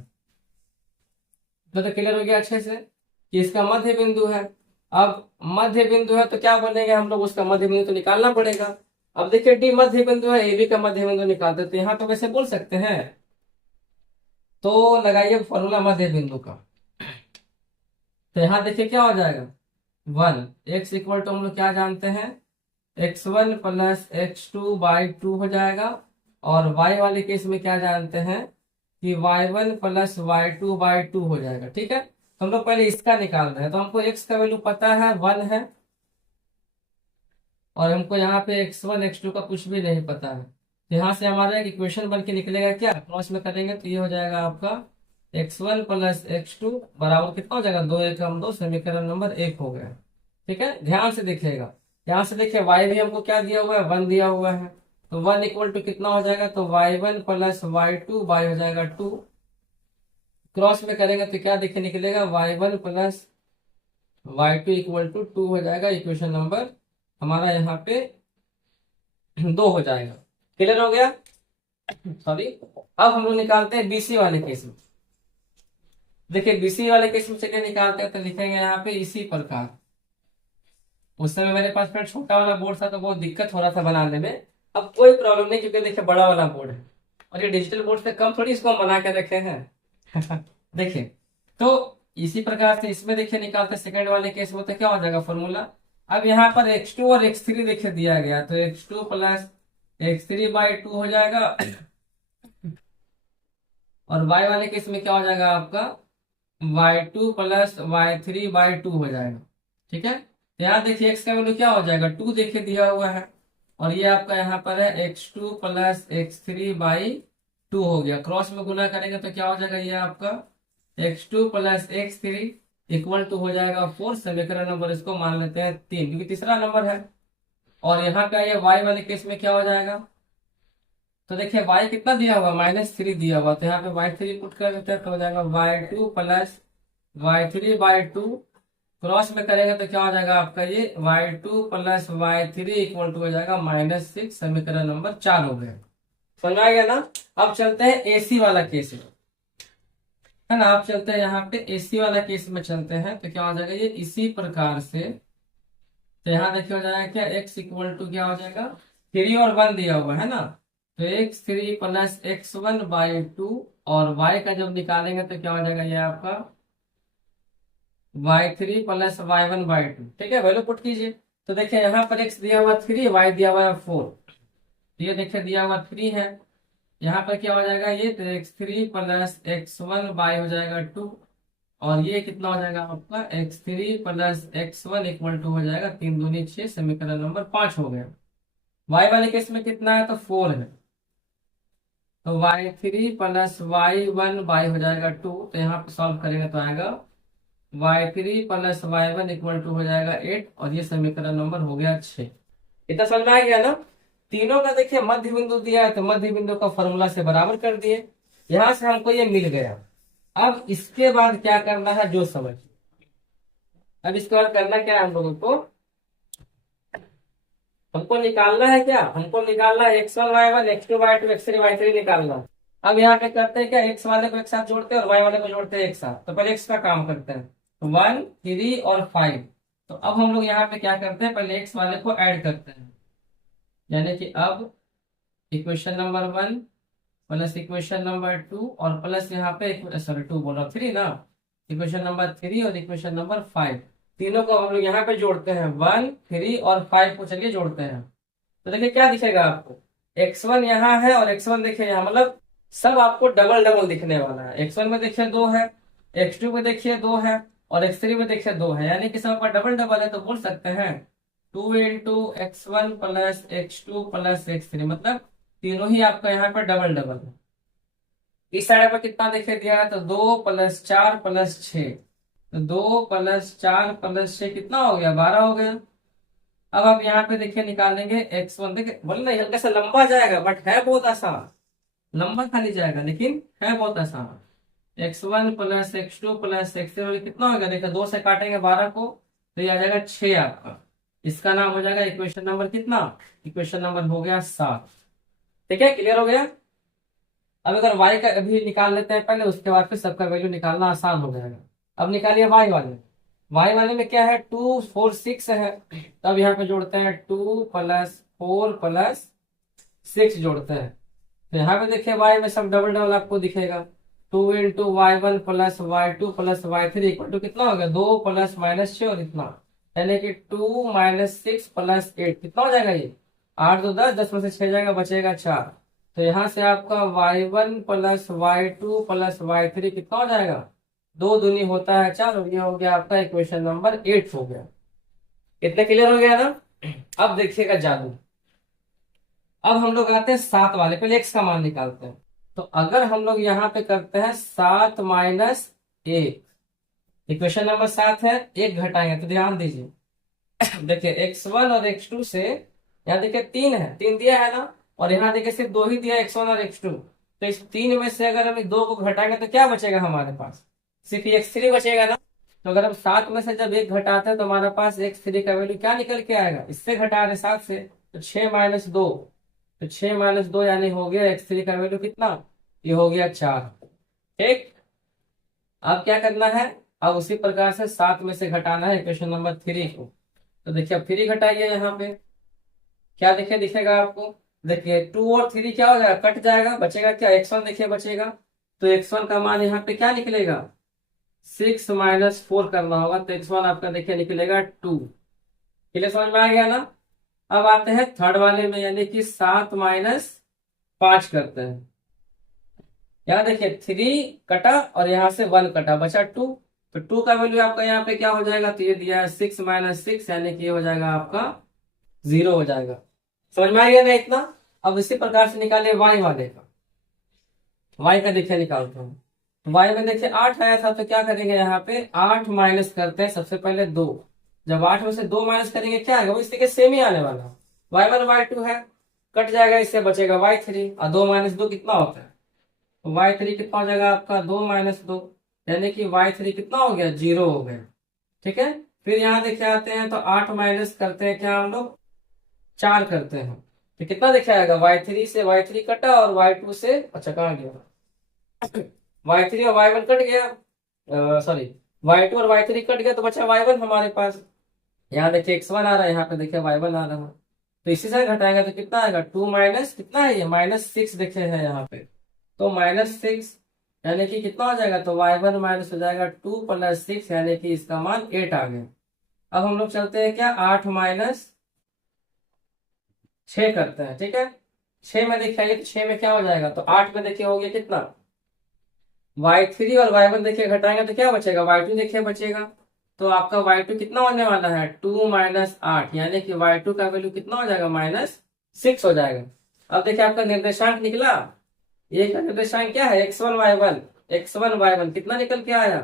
तो क्लियर हो गया अच्छे से कि इसका मध्य बिंदु है। अब मध्य बिंदु है तो क्या बनेगा, हम लोग उसका मध्य बिंदु तो निकालना पड़ेगा। अब देखिए डी मध्य बिंदु है, ए बी का मध्य बिंदु निकाल देते हैं। यहाँ तो वैसे बोल सकते हैं, तो लगाइए फॉर्मूला मध्य बिंदु का। तो यहाँ देखिए क्या हो जाएगा, 1 x इक्वल टू हम लोग क्या जानते हैं, x1 प्लस x2 बाई 2 हो जाएगा। और y वाले केस में क्या जानते हैं कि y1 प्लस y2 बाई 2 हो जाएगा। ठीक है, तो हम लोग पहले इसका निकाल रहे हैं, तो हमको x का वैल्यू पता है 1 है, और हमको यहाँ पे x1 x2 का कुछ भी नहीं पता है। यहाँ से हमारा एक इक्वेशन बन के निकलेगा, क्या क्रॉस में करेंगे तो ये हो जाएगा आपका x1 प्लस x2 बराबर कितना हो जाएगा, 2 एकम 2, समीकरण नंबर 1 हो गया। ठीक है, ध्यान से देखिएगा, यहाँ से देखिए y भी हमको क्या दिया हुआ है, 1 दिया हुआ है, तो 1 इक्वल टू कितना हो जाएगा, तो y1 प्लस y2 बाई हो जाएगा 2। क्रॉस में करेंगे तो क्या देखिए निकलेगा, y1 plus y2 equal to 2 हो जाएगा। इक्वेशन नंबर हमारा यहाँ पे 2 हो जाएगा। क्लियर हो गया, सॉरी। अब हम लोग निकालते हैं बीसी वाले केस में। देखिए बीसी वाले केस में चलिए निकालते हैं, तो लिखेंगे यहाँ पे इसी प्रकार। उस समय मेरे पास फ्रेंड छोटा वाला बोर्ड था तो बहुत दिक्कत हो रहा था बनाने में, अब कोई प्रॉब्लम नहीं क्योंकि देखिए बड़ा वाला बोर्ड है और ये डिजिटल बोर्ड से कम थोड़ी इसको हम बना के रखे हैं। देखिए तो इसी प्रकार से इसमें देखिए निकालते सेकंड वाले केस में, तो क्या हो जाएगा फॉर्मूला। अब यहाँ पर x2 और x3 देखिए दिया गया, तो x2 प्लस x3 बाई 2 हो जाएगा। और y वाले केस में क्या हो जाएगा आपका, y2 प्लस y3 बाई 2 हो जाएगा। ठीक है, तो यहाँ देखिए x का वैल्यू क्या हो जाएगा, 2 देखिए दिया हुआ है, और ये आपका यहाँ पर है x2 प्लस x3 बाई 2 हो गया। क्रॉस में गुना करेंगे तो क्या हो जाएगा, ये आपका x2 plus x3 equal to हो जाएगा 4। समीकरण नंबर इसको मान लेते हैं 3 क्योंकि तीसरा नंबर है। और यहाँ पे ये y वाले केस में क्या हो जाएगा, तो देखिए y कितना दिया हुआ, -3 दिया हुआ, तो यहाँ पे y3 पुट कर देते हैं तो हो जाएगा y2 plus y3 by 2। Cross में करेंगे तो क्या हो जाएगा आपका, ये y2 plus y3 equal to हो जाएगा -6। समीकरण नंबर 4 हो गया। समझ आ गया ना। अब चलते हैं एसी वाला केस में, है ना। आप चलते हैं यहाँ पे एसी वाला केस में चलते हैं, तो क्या हो जाएगा, ये इसी प्रकार से, तो यहाँ देखिए हो जाएगा क्या, x इक्वल टू क्या हो जाएगा, 3 और 1 दिया हुआ है ना, तो x3 प्लस x1 बाई 2, और y का जब निकालेंगे तो क्या हो जाएगा, ये आपका y3 प्लस y1 बाई 2। ठीक है, वैल्यू पुट कीजिए, तो देखिए यहाँ पर x दिया हुआ 3, y दिया हुआ है 4, ये देखिए दिया हुआ 3 है। यहाँ पर क्या हो जाएगा, ये तो x3 प्लस x1 बाई हो जाएगा 2, और ये कितना हो जाएगा आपका x3 plus x1 equal to हो जाएगा 3 दूनी 6। समीकरण नंबर 5 हो गया। y वाले केस में कितना है, तो 4 है, तो y3 प्लस y1 बाई हो जाएगा 2, तो यहाँ पे सॉल्व करेंगे तो आएगा y3 plus y1 equal to हो जाएगा 8, और ये समीकरण नंबर हो गया 6। इतना समझ में आ गया ना। तीनों का देखिए मध्य बिंदु दिया है, तो मध्य बिंदु का फॉर्मूला से बराबर कर दिए, यहां से हमको ये मिल गया। अब इसके बाद क्या करना है जो समझ, अब इसके बाद करना क्या है हम लोगों को, हमको निकालना है क्या, हमको निकालना है x1 y1 x2 y2 x3 y3 निकालना। अब यहाँ पे करते हैं क्या, x वाले को एक साथ जोड़ते हैं और y वाले को जोड़ते हैं एक साथ। तो पहले x का काम करते हैं, तो 1 3 और 5। तो अब हम लोग यहाँ पे क्या करते हैं, पहले x वाले को ऐड करते हैं, यानी कि अब equation number 1 plus equation number 2 और प्लस यहाँ पे सॉरी 2 बोला 3 ना, इक्वेशन नंबर 3 और इक्वेशन नंबर 5, तीनों को हम लोग यहाँ पे जोड़ते हैं, 1 3 और 5 को चलिए जोड़ते हैं। तो देखिए क्या दिखेगा आपको, x1 यहाँ है और x1 देखिए यहाँ, मतलब सब आपको डबल डबल दिखने वाला है। x1 में देखिए 2 है, x2 में देखिए 2 है, और x3 में देखिए 2 है, यानी कि सब आपका डबल डबल है। तो बोल सकते हैं 2 × x1 + x2 + x3, मतलब तीनों ही आपका यहाँ पर डबल डबल है। इस साइड पर कितना देखे दिया है, तो 2 + 4 + 6, तो 2 + 4 + 6 कितना हो गया, 12 हो गया। अब आप यहाँ पे देखिए निकालेंगे x1, देखिए बोले ना हल्का सा लंबा जाएगा बट है बहुत आसान, लंबा खाली जाएगा लेकिन है बहुत आसान। x1 + x2 + x3 कितना हो गया, देखिए 2 से काटेंगे 12 को, तो ये आ जाएगा 6 आपका। इसका नाम हो जाएगा इक्वेशन नंबर कितना, इक्वेशन नंबर हो गया 7। ठीक है, क्लियर हो गया। अब अगर y का अभी निकाल लेते हैं पहले, उसके बाद फिर सबका वैल्यू निकालना आसान हो जाएगा। अब निकालिए y वाले, y वाले में क्या है, 2 4 6 है, तब यहाँ पे जोड़ते हैं 2 + 4 + 6 जोड़ते हैं, तो यहाँ पे देखिए y में सब डबल डबल आपको दिखेगा। 2 × y1 + y2 + y3 = कितना हो गया, 2 + -6 और इतना, यानी कि 2 - 6 + 8 कितना हो जाएगा, ये 8 2 10, 10 में से 6 जाएगा, बचेगा 4। तो यहाँ से आपका y1 + y2 + y3 कितना हो जाएगा, 2 दूनी होता है 4, और ये हो गया आपका इक्वेशन नंबर 8 हो गया। कितने क्लियर हो गया ना। अब देखिएगा जादू, अब हम लोग आते हैं 7 वाले, पहले x का मान निकालते हैं। तो अगर हम लोग यहाँ पे करते हैं 7 - 1, इक्वेशन नंबर 7 है, 1 घटाएंगे, तो ध्यान दीजिए देखिए x1 और x2 से, यहाँ देखिए 3 है, 3 दिया है ना, और यहाँ देखिए सिर्फ 2 ही दिया, x1 और x2, तो इस 3 में से अगर हम 2 को घटाएंगे तो क्या बचेगा हमारे पास, सिर्फ x3 बचेगा ना। तो अगर हम 7 में से जब 1 घटाते हैं तो हमारे पास x3 का वैल्यू क्या निकल के आएगा, इससे घटा रहे 7 से, तो 6 - 2, तो 6 - 2 यानी हो गया x3 का वैल्यू कितना, ये हो गया 4। ठीक, अब क्या करना है, अब उसी प्रकार से 7 में से घटाना है इक्वेशन नंबर 3 को। तो देखिए अब 3 घटाइए, यहाँ पे क्या देखिए दिखेगा आपको, देखिए 2 और 3 क्या हो जाएगा, कट जाएगा, बचेगा क्या, x1 देखिए बचेगा। तो x1 का मान यहाँ पे क्या निकलेगा, 6 - 4 करना होगा, तो x1 आपका देखिए निकलेगा 2। क्लियर, समझ में आ गया ना। अब आते हैं थर्ड वाले में, यानी कि 7 - 5 करते हैं। यहाँ देखिए 3 कटा और यहाँ से 1 कटा, बचा 2, तो 2 का वैल्यू आपका यहाँ पे क्या हो जाएगा, तो ये दिया है 6 - 6, यानी कि ये हो जाएगा आपका 0 हो जाएगा। समझ में आ गया ना इतना। अब इसी प्रकार से निकालिए y वाले का, y का देखिए निकालते हैं। y में देखिए 8 आया था, तो क्या करेंगे, यहाँ पे 8 माइनस करते हैं सबसे पहले 2, जब 8 में से 2 माइनस करेंगे क्या आएगा, वो इसी के सेम ही आने वाला, y1 y2 है, कट जाएगा, इससे बचेगा y3, और 2 - 2 कितना होता है, y3 कितना हो जाएगा आपका, 2 - 2, यानी कि y3 कितना हो गया, 0 हो गया। ठीक है, फिर यहाँ देखिए आते हैं, तो 8 माइनस करते हैं क्या हम लोग, 4 करते हैं, तो कितना देखा आएगा, y3 से y3 कटा और y2 से, अच्छा कहाँ गया, y3 और y1 कट गया, सॉरी y2 और y3 कट गया, तो बचा y1 हमारे पास। यहाँ देखिए x1 आ रहा है, यहाँ पे देखिए y1 आ रहा है, तो इसी से घटाएंगे तो कितना आएगा, 2 माइनस कितना है ये, -6 देखे हैं यहाँ पे, तो -6, यानी कि कितना हो जाएगा, तो y1 माइनस हो जाएगा 2 + 6, यानी कि इसका मान 8 आ गया। अब हम लोग चलते हैं क्या, 8 - 6 करते हैं। ठीक है, 6 में देखिए, तो 6 में क्या हो जाएगा, तो 8 में देखिए हो गया कितना, y3 और y1 देखिए घटाएंगे तो क्या बचेगा, y2 देखिए बचेगा, तो आपका y2 कितना होने वाला है, 2 - 8, यानी कि y2 का वैल्यू कितना हो जाएगा, -6 हो जाएगा। अब देखिए आपका निर्देशांक निकला, ये का निर्देशांक क्या है, x1 y1 कितना निकल के आया,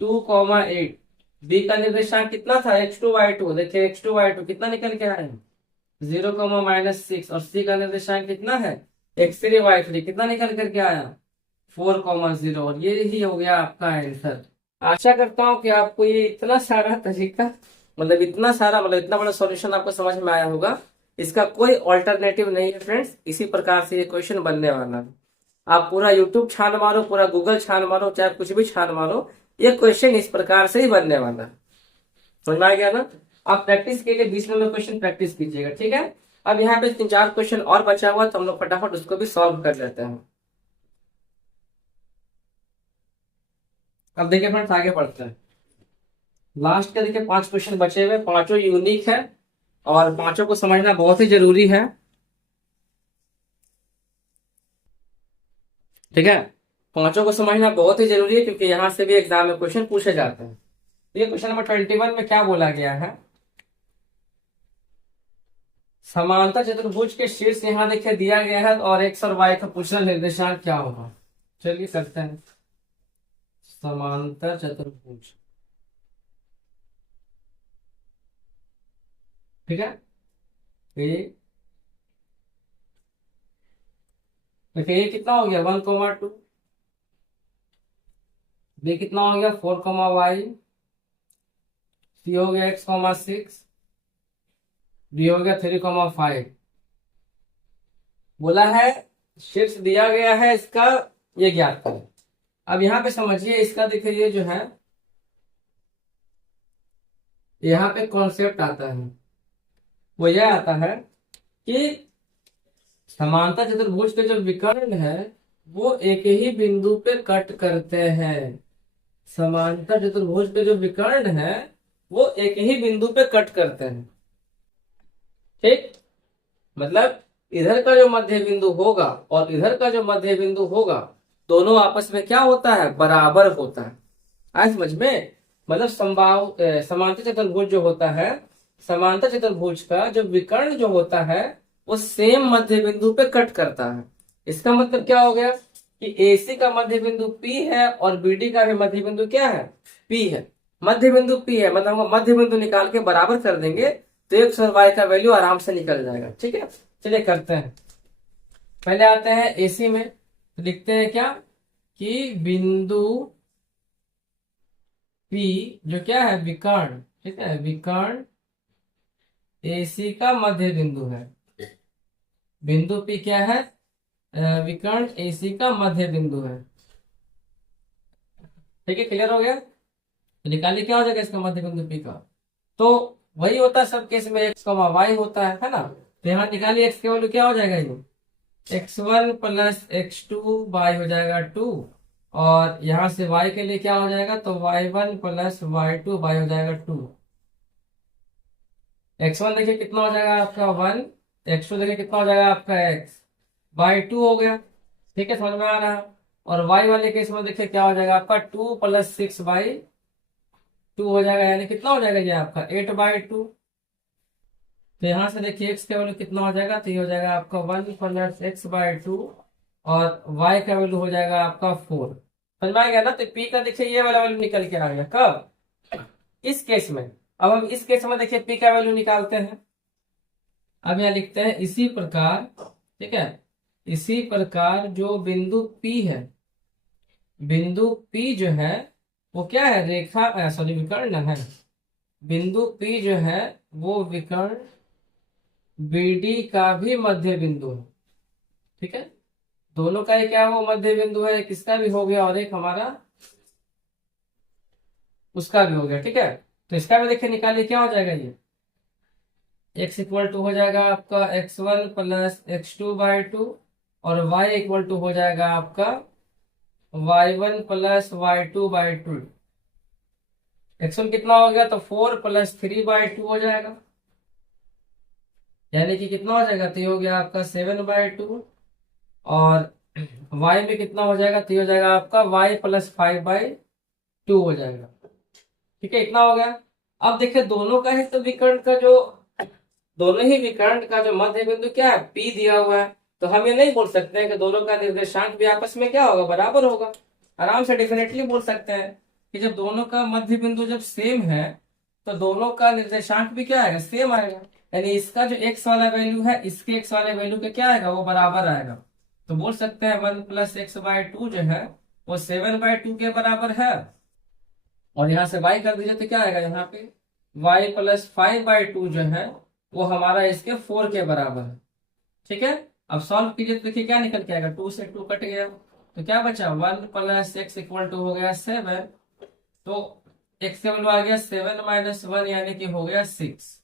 2, 8। बी का निर्देशांक कितना था, x2 y2, देखिए x2 y2 कितना निकल के आया, 0, -6, और सी का निर्देशांक कितना है, x3 y3 कितना निकल करके आया, 4, 0, और ये ही हो गया आपका आंसर। आशा करता हूँ कि आपको ये इतना सारा तरीका, मतलब इतना सारा, मतलब इतना बड़ा सॉल्यूशन आपको समझ में आया होगा। इसका कोई ऑल्टरनेटिव नहीं है फ्रेंड्स, इसी प्रकार से ये क्वेश्चन बनने वाला है। आप पूरा यूट्यूब छान मारो, पूरा गूगल छान मारो, चाहे कुछ भी छान मारो, ये क्वेश्चन इस प्रकार से ही बनने वाला है। समझ में आ गया ना। आप प्रैक्टिस के लिए 20 नंबर क्वेश्चन प्रैक्टिस कीजिएगा। ठीक है, अब यहाँ पे 3-4 क्वेश्चन और बचा हुआ, तो हम लोग फटाफट उसको भी सॉल्व कर लेते हैं। अब देखिए फ्रेंड्स, आगे बढ़ते हैं। लास्ट के देखिए 5 क्वेश्चन बचे हुए, पांचों यूनिक है और पांचों को समझना बहुत ही जरूरी है। ठीक है, पांचों को समझना बहुत ही जरूरी है, क्योंकि यहाँ से भी एग्जाम में क्वेश्चन पूछे जाते हैं। तो ये क्वेश्चन नंबर 21 में क्या बोला गया है, समांतर चतुर्भुज के शीर्ष यहाँ देखिए दिया गया है और एक्स और वाई का पूछना निर्देशांक क्या होगा। चलिए करते हैं। समांतर चतुर्भुज, ठीक है। ये देखिए ये कितना हो गया 1,2, बी कितना हो गया 4,y, सी हो गया x,6, डी हो गया 3,5। बोला है शीर्ष दिया गया है इसका, ये ज्ञात करें। अब यहाँ पे समझिए इसका, देखिए ये जो है यहाँ पे कॉन्सेप्ट आता है, वो यह आता है कि समांतर चतुर्भुज के जो विकर्ण है वो एक ही बिंदु पे कट करते हैं। समांतर चतुर्भुज के जो विकर्ण है वो एक ही बिंदु पे कट करते हैं, ठीक। मतलब इधर का जो मध्य बिंदु होगा और इधर का जो मध्य बिंदु होगा, दोनों आपस में क्या होता है, बराबर होता है। आज समझ में, मतलब समांतर चतुर्भुज जो होता है, समांतर चतुर्भुज का जो विकर्ण जो होता है वो सेम मध्य बिंदु पे कट करता है। इसका मतलब क्या हो गया कि AC का मध्य बिंदु P है और BD का भी मध्य बिंदु क्या है, P है। मध्य बिंदु P है, मतलब हम मध्य बिंदु निकाल के बराबर कर देंगे तो एक्स और वाई का वैल्यू आराम से निकल जाएगा, ठीक है। चलिए करते हैं। पहले आते हैं AC में, तो लिखते हैं क्या कि बिंदु P जो क्या है विकर्ण, ठीक है, विकर्ण AC का मध्य बिंदु है। बिंदु P क्या है, विकर्ण AC का मध्य बिंदु है, ठीक है। क्लियर हो गया। तो निकालिए क्या हो जाएगा इसका मध्य बिंदु P का, तो वही होता है सब केस में x, y होता है ना। तो यहाँ निकालिए x के वैल्यू क्या हो जाएगा, ये x1 प्लस x2 y हो जाएगा 2, और यहाँ से y के लिए क्या हो जाएगा, तो y1 प्लस y2 y हो जाएगा 2। x1 देखिए कितना हो जाएगा आपका 1, x2 देखिए कितना हो जाएगा आपका x, y2 हो गया, ठीक है, समझ में आ रहा है। और y वाले केस में देखिए क्या हो जाएगा आपका 2 प्लस 6/2 हो जाएगा, यानी कितना हो जाएगा ये आपका 8/2। तो यहाँ से देखिए x का वैल्यू कितना हो जाएगा, तो ये हो जाएगा आपका 1 प्लस x/2 और y का वैल्यू हो जाएगा आपका 4। समझ में आ गया ना। तो p का देखिए ये वाला वैल्यू निकल के आ गया कब, इस केस में। अब हम इस केस में देखिए p का वैल्यू निकालते हैं। अब यहाँ लिखते हैं इसी प्रकार, ठीक है, इसी प्रकार जो बिंदु p है, बिंदु p जो है वो क्या है, रेखा सॉरी विकर्ण है। बिंदु p जो है वो विकर्ण BD का भी मध्य बिंदु है, ठीक है। दोनों का ही क्या वो मध्य बिंदु है, किसका भी हो गया और एक हमारा उसका भी हो गया, ठीक है। तो इसका भी देखिए निकालिए क्या हो जाएगा, ये x इक्वल टू हो जाएगा आपका x1 प्लस x2/2 और y इक्वल टू हो जाएगा आपका y1 प्लस y2/2। x1 कितना हो गया, तो 4 प्लस 3/2 हो जाएगा, यानी कि कितना हो जाएगा, तो ये हो गया आपका 7/2, और y में कितना हो जाएगा, तो ये हो जाएगा आपका y प्लस 5/2 हो जाएगा, ठीक है, इतना हो गया। अब देखिए दोनों का ही तो विकर्ण का जो, दोनों ही विकर्ण का जो मध्य बिंदु क्या है, P दिया हुआ है। तो हम ये नहीं बोल सकते हैं कि दोनों का निर्देशांक भी आपस में क्या होगा, बराबर होगा। आराम से डेफिनेटली बोल सकते हैं कि जब दोनों का मध्य बिंदु जब सेम है तो दोनों का निर्देशांक भी क्या आएगा, सेम आएगा। यानी इसका जो x वाला वैल्यू है इसके x वाले वैल्यू के क्या आएगा, वो बराबर आएगा। तो बोल सकते हैं 1 प्लस x/2 जो है वो 7/2 के बराबर है, और यहाँ से y कर दीजिए तो क्या आएगा, यहाँ पे y प्लस 5/2 जो है वो हमारा इसके 4 के बराबर है, ठीक है। अब सॉल्व कीजिए तो देखिए क्या निकल के आएगा, 2 से 2 कट गया तो क्या बचा, 1 प्लस x इक्वल टू हो गया 7, तो x का वैल्यू आ गया 7 माइनस 1 यानी कि हो गया 6,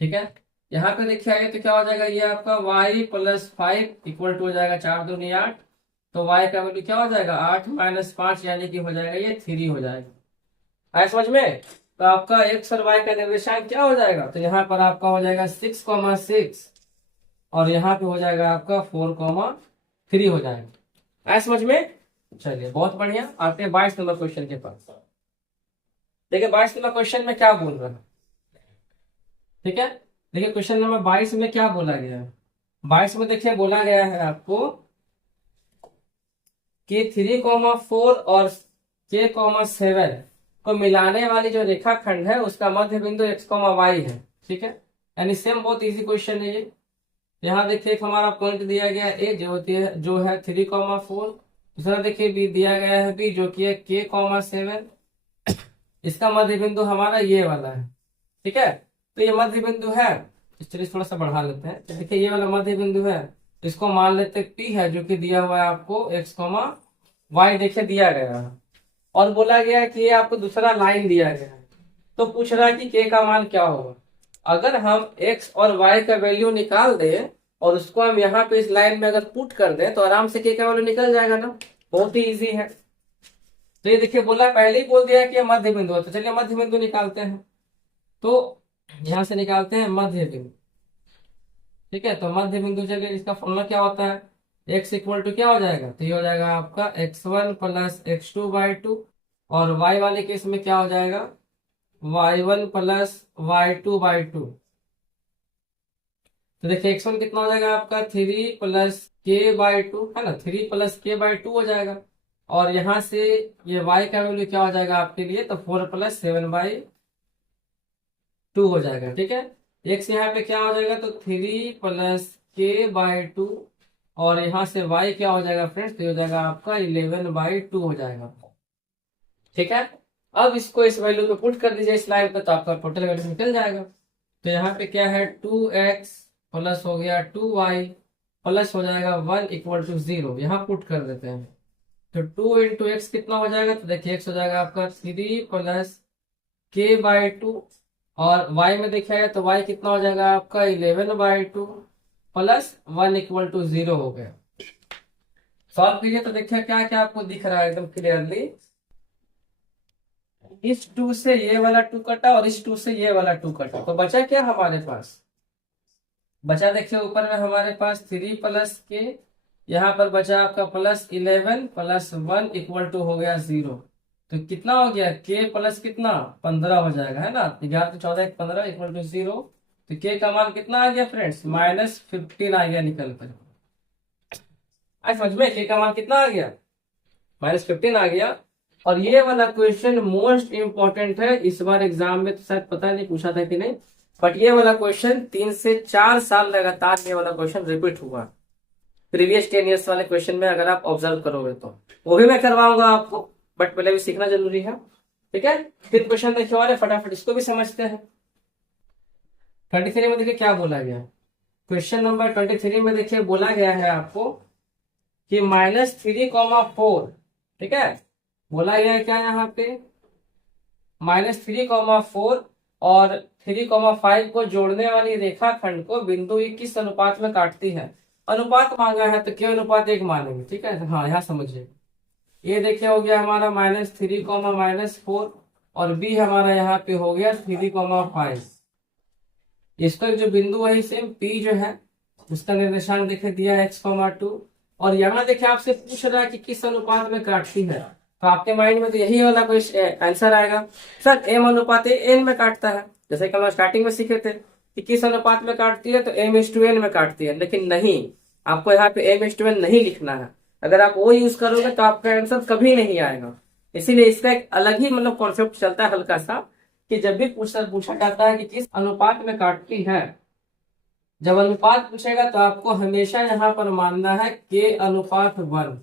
ठीक है। यहाँ पे देखिए आगे तो क्या हो जाएगा, ये आपका y प्लस 5 इक्वल टू हो जाएगा 4 दूनी 8, तो y का वैल्यू क्या हो जाएगा 8 माइनस 5 यानी कि हो जाएगा ये 3 हो जाएगा। आया समझ में। तो आपका x और y का निर्देशांक क्या हो जाएगा, तो यहाँ पर आपका हो जाएगा 6,6 और यहाँ पे हो जाएगा आपका 4,3 हो जाएगा। आया समझ में। चलिए बहुत बढ़िया, आते हैं 22 नंबर क्वेश्चन के पास। देखिए 22 नंबर क्वेश्चन में क्या बोल रहा है, ठीक है। देखिए क्वेश्चन नंबर 22 में क्या बोला गया है। 22 में देखिए बोला गया है आपको कि 3,4 और k,7 को मिलाने वाली जो रेखाखंड है उसका मध्य बिंदु x,y है। ठीक है, यानी सेम बहुत इजी क्वेश्चन है ये। यहाँ देखिए एक हमारा पॉइंट दिया गया है ए, जो होती है जो है 3,4। दूसरा देखिए बी दिया गया है बी, जो कि है k,7। इसका मध्य बिंदु हमारा ये वाला है। ठीक है, तो ये मध्य बिंदु है। चलिए थोड़ा सा बढ़ा लेते हैं। तो देखिए ये वाला मध्य बिंदु है, इसको मान लेते हैं P है, जो कि दिया हुआ है आपको x,y देखिए दिया गया है। और बोला गया है कि ये आपको दूसरा लाइन दिया गया है। तो पूछ रहा है कि k का मान क्या होगा। अगर हम x और y का वैल्यू निकाल दें और उसको हम यहाँ पे इस लाइन में अगर पुट कर दें तो आराम से k का वैल्यू निकल जाएगा ना, बहुत ही इजी है। तो ये देखिए बोला, पहले ही बोल दिया कि ये मध्य बिंदु है, तो चलिए मध्य बिंदु निकालते हैं। तो यहां से निकालते हैं मध्य बिंदु। ठीक है, तो मध्य बिंदु चलिए इसका फॉर्मूला क्या होता है, x इक्वल टू क्या हो जाएगा, तो ये हो जाएगा आपका x1 प्लस x2/2। और y वाले केस में क्या हो जाएगा, y1 प्लस y2/2। तो देखिए x1 कितना हो जाएगा आपका 3 प्लस k/2 है ना, 3 प्लस k/2 हो जाएगा। और यहां से ये y का वैल्यू क्या हो जाएगा आपके लिए, तो 4 प्लस 7/2 हो जाएगा। ठीक है, x यहाँ पे क्या हो जाएगा, तो 3 प्लस k/2। और यहाँ से y क्या हो जाएगा फ्रेंड्स, तो हो जाएगा आपका 11/2 हो जाएगा। ठीक है, अब इसको इस वैल्यू पे पुट कर दीजिए इस लाइन पे, तो आपका टोटल वैल्यू निकल जाएगा। तो यहाँ पे क्या है 2x प्लस हो गया 2y प्लस हो जाएगा 1 इक्वल टू 0। यहाँ पुट कर देते हैं। तो 2 इंटू एक्स कितना हो जाएगा, तो देखिए x हो जाएगा आपका 3 प्लस k/2। और y में देखा है तो y कितना हो जाएगा आपका 11/2 प्लस 1 इक्वल टू 0 हो गया। सॉल्व कीजिए तो देखिए क्या क्या आपको दिख रहा है एकदम क्लियरली। इस 2 से ये वाला 2 कटा और इस 2 से ये वाला 2 कटा, तो बचा क्या हमारे पास, बचा देखिए ऊपर में हमारे पास 3 प्लस के, यहाँ पर बचा आपका प्लस 11 प्लस 1 इक्वल टू हो गया 0। तो कितना हो गया k प्लस कितना 15 हो जाएगा, है ना, 11 तो 14 15 इक्वल टू 0। तो k का मान कितना आ गया फ्रेंड्स, -15 आ गया निकल कर। आज समझ में k का मान कितना आ गया, -15 आ गया। और ये वाला क्वेश्चन मोस्ट इंपॉर्टेंट है, इस बार एग्जाम में तो शायद पता नहीं पूछा था कि नहीं, बट ये वाला क्वेश्चन 3 से 4 साल लगातार ये वाला क्वेश्चन रिपीट हुआ प्रीवियस 10 ईयर्स वाले क्वेश्चन में, अगर आप ऑब्जर्व करोगे तो। वो भी मैं करवाऊंगा आपको, बट पहले भी सीखना जरूरी है। ठीक है, फिर क्वेश्चन देखिए और फटाफट इसको भी समझते हैं। 23 में देखिए क्या बोला गया, क्वेश्चन नंबर 23 में देखिए बोला गया है आपको कि -3,4। ठीक है, बोला गया है क्या यहाँ पे, -3,4 और 3,5 को जोड़ने वाली रेखाखंड को बिंदु E किस अनुपात में काटती है। अनुपात मांगा है तो k अनुपात 1 मानेंगे। ठीक है, हाँ यहाँ समझिए, ये देखिए हो गया हमारा -3, -4 और b हमारा यहाँ पे हो गया 3,5। इसका जो बिंदु है सेम p जो है उसका निर्देशांक देखिए दिया है x,2। और यहाँ देखिए आपसे पूछ रहा है कि किस अनुपात में काटती है, तो आपके माइंड में तो यही वाला कोई आंसर आएगा, सर m अनुपात n में काटता है। जैसे कि हम स्टार्टिंग में सीखे थे कि किस अनुपात में काटती है, तो m/n में काटती है। लेकिन नहीं, आपको यहाँ पे m/n नहीं लिखना है। अगर आप वो यूज करोगे तो आपका आंसर कभी नहीं आएगा। इसीलिए इसका एक अलग ही मतलब कॉन्सेप्ट चलता है हल्का सा, कि जब भी पूछा जाता है कि किस अनुपात में काटती है, जब अनुपात पूछेगा तो आपको हमेशा यहाँ पर मानना है k/1।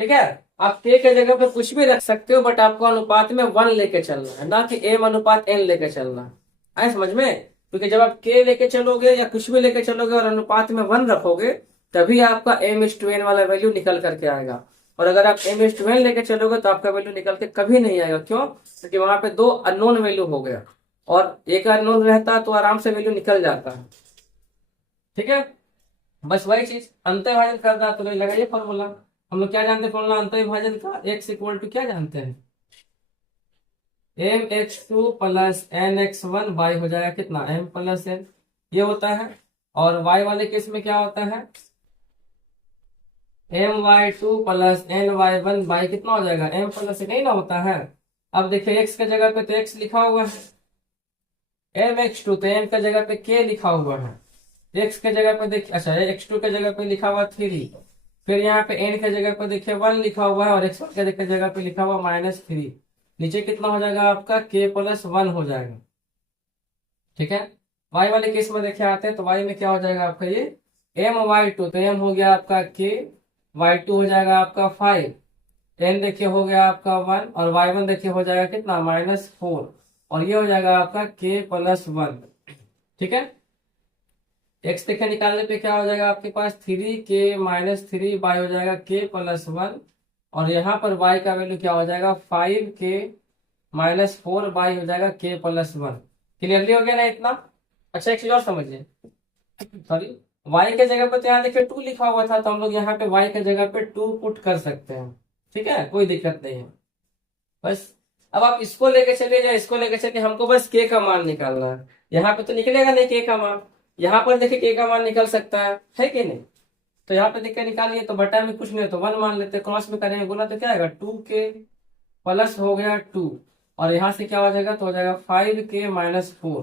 ठीक है, आप k के जगह पे कुछ भी रख सकते हो, बट आपको अनुपात में 1 लेके चलना है, ना कि m/n लेके चलना है। आए समझ में, क्योंकि जब आप k लेके चलोगे या कुछ भी लेके चलोगे और अनुपात में 1 रखोगे, तभी आपका m/n वाला वैल्यू निकल करके आएगा। और अगर आप m/n लेके चलोगे तो आपका वैल्यू निकल के कभी नहीं आएगा। क्यों, क्योंकि वहां पे 2 अननोन वैल्यू हो गया, और एक अननोन रहता तो आराम से वैल्यू निकल जाता है। ठीक है, बस वही चीज अंतर विभाजन करना, तो लगाइए फॉर्मूला। हम लोग क्या जानते हैं फॉर्मूला अंतर विभाजन का, x इक्वल टू क्या जानते हैं, mx2 प्लस nx1 y हो जाएगा कितना m प्लस n, ये होता है। और y वाले केस में क्या होता है, my2 प्लस ny1 y कितना हो जाएगा m प्लस n, नहीं ना होता है। अब देखिए x के जगह पे तो x लिखा हुआ है, mx2, तो m का जगह पे k लिखा हुआ है, x के जगह पे देखिए, अच्छा x2 के जगह पे लिखा हुआ 3, फिर यहाँ पे n के जगह पे देखिए 1 लिखा हुआ है, और x1 के जगह पे लिखा हुआ -3। नीचे कितना हो जाएगा आपका k+1 हो जाएगा। ठीक है, y वाले केस में देखिए आते हैं, तो y में क्या हो जाएगा आपका ये my2, तो m हो गया आपका k, y2 हो जाएगा आपका 5, n देखिए हो गया आपका 1, और y1 देखिए हो जाएगा कितना -4, और ये हो जाएगा आपका k+1। ठीक है, x देखिए निकालने पे क्या हो जाएगा आपके पास 3k-3 y हो जाएगा k+1, और यहाँ पर y का वैल्यू क्या हो जाएगा 5k-4 y हो जाएगा k+1। क्लियरली हो गया ना इतना? अच्छा एक चीज और समझिए, सॉरी, y के जगह पे तो यहाँ देखिए 2 लिखा हुआ था, तो हम लोग यहाँ पे y के जगह पे 2 पुट कर सकते हैं। ठीक है, कोई दिक्कत नहीं है। बस अब आप इसको लेके चलिए या इसको लेके चलिए, हमको बस k का मान निकालना है। यहाँ पे तो निकलेगा नहीं k का मान, यहाँ पर देखिए k का मान निकल सकता है कि नहीं? तो यहाँ पे देखिए निकालिए, तो बटा में कुछ नहीं तो 1 मान लेते, क्रॉस में करेंगे गुना तो क्या आएगा 2k प्लस हो गया 2, और यहाँ से क्या हो जाएगा, तो हो जाएगा 5k-4, तो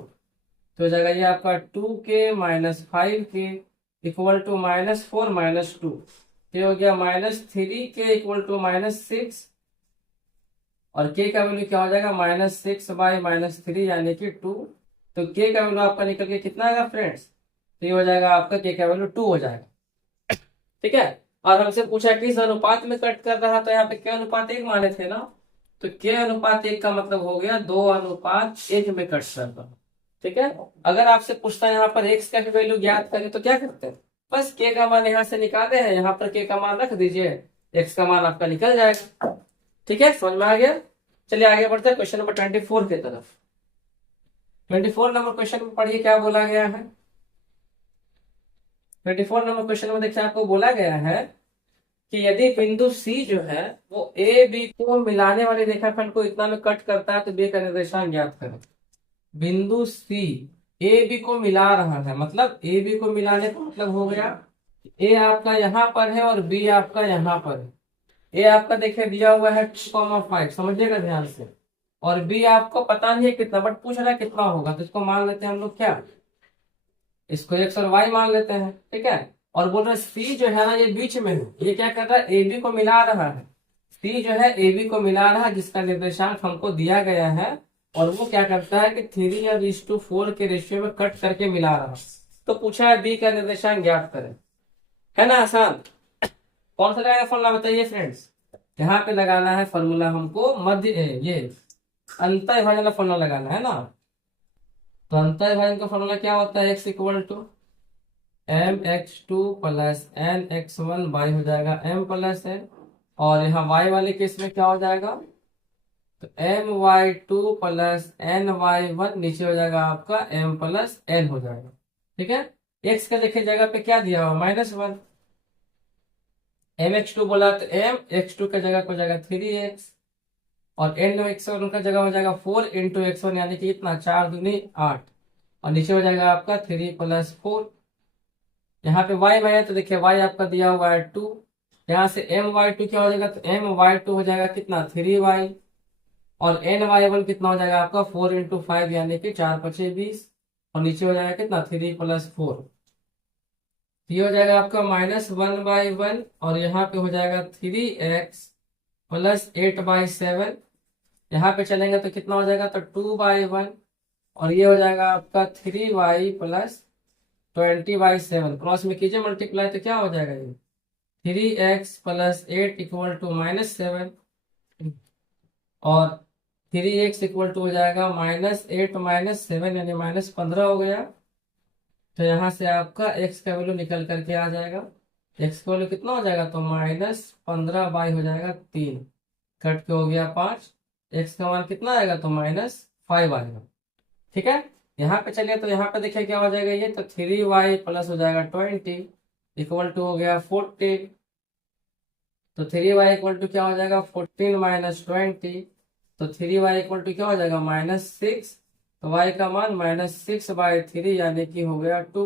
हो जाएगा ये आपका 2k-5k इक्वल टू -4 -2, ये हो गया -3k इक्वल टू -6, और k का वैल्यू क्या हो जाएगा -6/-3 यानी कि 2, तो k का वैल्यू आपका निकल के कितना आएगा फ्रेंड्स, तो ये हो जाएगा आपका k का वैल्यू 2 हो जाएगा। ठीक है, और हमसे पूछा किस अनुपात में कट कर रहा, तो यहाँ पे k/1 माने थे ना, तो k/1 का मतलब हो गया 2:1 में कट कर रहा। ठीक है, अगर आपसे पूछता है यहाँ पर x का वैल्यू ज्ञात करें तो क्या करते हैं, बस k का मान यहाँ से निकाले हैं, यहाँ पर k का मान रख दीजिए, x का मान आपका निकल जाएगा। ठीक है, समझ में आ गया? चलिए आगे बढ़ते हैं क्वेश्चन नंबर 24 की तरफ। 24 नंबर क्वेश्चन में पढ़िए क्या बोला गया है। 24 नंबर क्वेश्चन में देखिए आपको बोला गया है कि यदि बिंदु C जो है वो ए बी को मिलाने वाले रेखाखंड को इतना में कट करता है तो बी का निर्देशांक ज्ञात करें। बिंदु C ए बी को मिला रहा है, मतलब ए बी को मिलाने का मतलब हो गया ए आपका यहाँ पर है और बी आपका यहाँ पर है। ए आपका देखिए दिया हुआ है 2,5, समझिएगा ध्यान से, और बी आपको पता नहीं है कितना, बट पूछ रहा है कितना होगा, तो इसको मान लेते हैं हम लोग क्या, इसको x और y मान लेते हैं। ठीक है, और बोल रहे C जो है ना ये बीच में है, ये क्या कर रहा है ए बी को मिला रहा है, C जो है ए बी को मिला रहा है जिसका निर्देशांक हमको दिया गया है, और वो क्या करता है कि 3:4 के रेशियो में कट करके मिला रहा है। तो पूछा है बी का निर्देशांक ज्ञात करें, है ना आसान? कौन सा लगाएगा फॉर्मूला बताइए फ्रेंड्स? यहाँ पे लगाना है फॉर्मूला हमको मध्य ये अंतर विभाजन का फॉर्मूला लगाना है ना। तो अंतर विभाजन का फॉर्मूला क्या होता है, x equal to mx2 plus nx1 y हो जाएगा m प्लस n, और यहाँ y वाले केस में क्या हो जाएगा, तो my2 प्लस ny1 नीचे हो जाएगा आपका m प्लस n हो जाएगा। ठीक है, x का देखिए जगह पे क्या दिया हुआ -1, mx2 बोला तो m, x2 का जगह हो जाएगा 3x, और nx1 का जगह हो जाएगा 4 इंटू x1 यानी कि इतना 4 दूनी 8, और नीचे हो जाएगा आपका 3 + 4। यहाँ पे y में है तो देखिए y आपका दिया हुआ है 2, यहाँ से my2 क्या हो जाएगा, तो my2 हो जाएगा कितना 3y, और ny1 कितना हो जाएगा आपका 4 इंटू 5 यानी कि 4×5 = 20, और नीचे हो जाएगा कितना 3 + 4, ये हो जाएगा आपका -1/1, और यहाँ पे हो जाएगा 3x प्लस 8/7, यहाँ पे चलेंगे तो कितना हो जाएगा, तो 2/1, और ये हो जाएगा आपका 3y प्लस 20/7, क्रॉस में कीजिए मल्टीप्लाई तो क्या हो जाएगा ये 3x प्लस 8 इक्वल टू -7, और 3x इक्वल टू हो जाएगा -8 -7 यानी -15 हो गया। तो यहाँ से आपका x का वैल्यू निकल करके आ जाएगा, x का वैल्यू कितना हो जाएगा, तो -15 हो जाएगा 3, कट के हो गया 5, x का मान कितना आएगा, तो -5 आएगा। ठीक है, यहाँ पे चलिए तो यहाँ पे देखिए क्या हो जाएगा ये, तो 3y प्लस हो जाएगा 20 इक्वल टू हो गया 14, तो 3y इक्वल टू क्या हो जाएगा 14 - 20, तो 3y इक्वल टू क्या हो जाएगा -6, तो y का मान -6/3 यानी कि हो गया 2,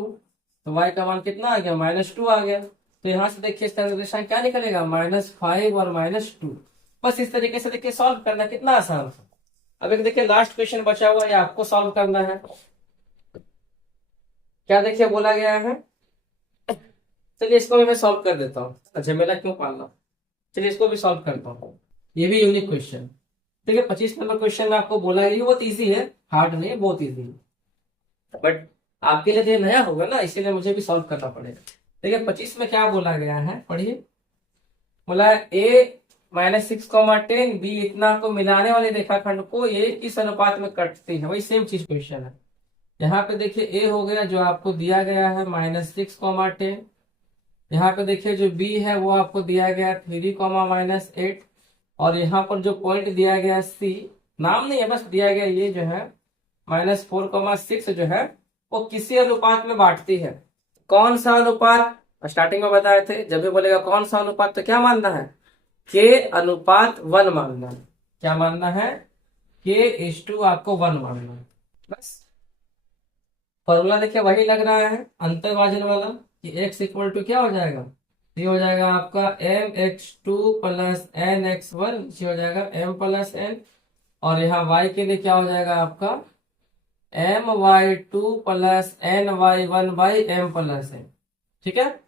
तो y का मान कितना आ गया -2 आ गया। तो यहाँ से देखिए इसका निर्देशांक क्या निकलेगा -5 और -2। बस इस तरीके से देखिए सॉल्व करना कितना आसान है। अब एक देखिए लास्ट क्वेश्चन बचा हुआ है, आपको सॉल्व करना है। क्या देखिए बोला गया है। चलिए इसको भी मैं सॉल्व कर देता हूँ, अच्छा मेरा क्यों पालना। चलिए इसको भी सॉल्व करता हूँ, ये भी यूनिक क्वेश्चन। देखिए 25 नंबर क्वेश्चन में आपको बोला गया, ये बहुत इजी है, हार्ड नहीं है, बहुत इजी है। बट आपके लिए तो ये नया होगा ना, इसीलिए मुझे भी सॉल्व करना पड़ेगा। देखिए 25 में क्या बोला गया है, पढ़िए। बोला ए -6, 10 बी इतना को मिलाने वाले रेखाखंड को ए किस अनुपात में कटती है, वही सेम चीज क्वेश्चन है। यहाँ पे देखिए ए हो गया जो आपको दिया गया है -6, 10। यहाँ पे देखिए जो बी है वो आपको दिया गया 3, -8। और यहाँ पर जो पॉइंट दिया गया सी, नाम नहीं है बस दिया गया, ये जो है -4, 6 जो है वो किसी अनुपात में बांटती है। कौन सा अनुपात, स्टार्टिंग में बताए थे, जब भी बोलेगा कौन सा अनुपात तो क्या मानना है, K/1 मानना है। क्या मानना है, K/2 आपको 1 मानना है। बस फॉर्मूला देखिए वही लग रहा है अंतर्भाजन वाला, कि x इक्वल टू क्या हो जाएगा, ये हो जाएगा आपका mx2 + nx1, ये हो जाएगा m+n। और यहाँ y के लिए क्या हो जाएगा आपका my2 + ny1/m+n। ठीक है,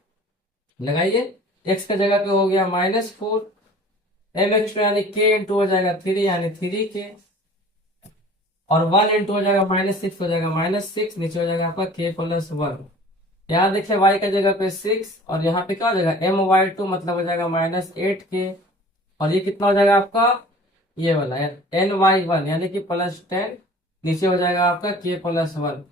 लगाइए। x का जगह पे हो गया -4, mx2 यानी k इंटू हो जाएगा 3 यानी 3k, और 1 इंटू हो जाएगा -6 हो जाएगा -6, नीचे हो जाएगा आपका k+1। यहाँ देखिए y का जगह पे 6 और यहाँ पे क्या हो जाएगा my2 मतलब हो जाएगा -8k, और ये कितना हो जाएगा आपका ये वाला ny1 यानी कि +10, नीचे हो जाएगा आपका k+1।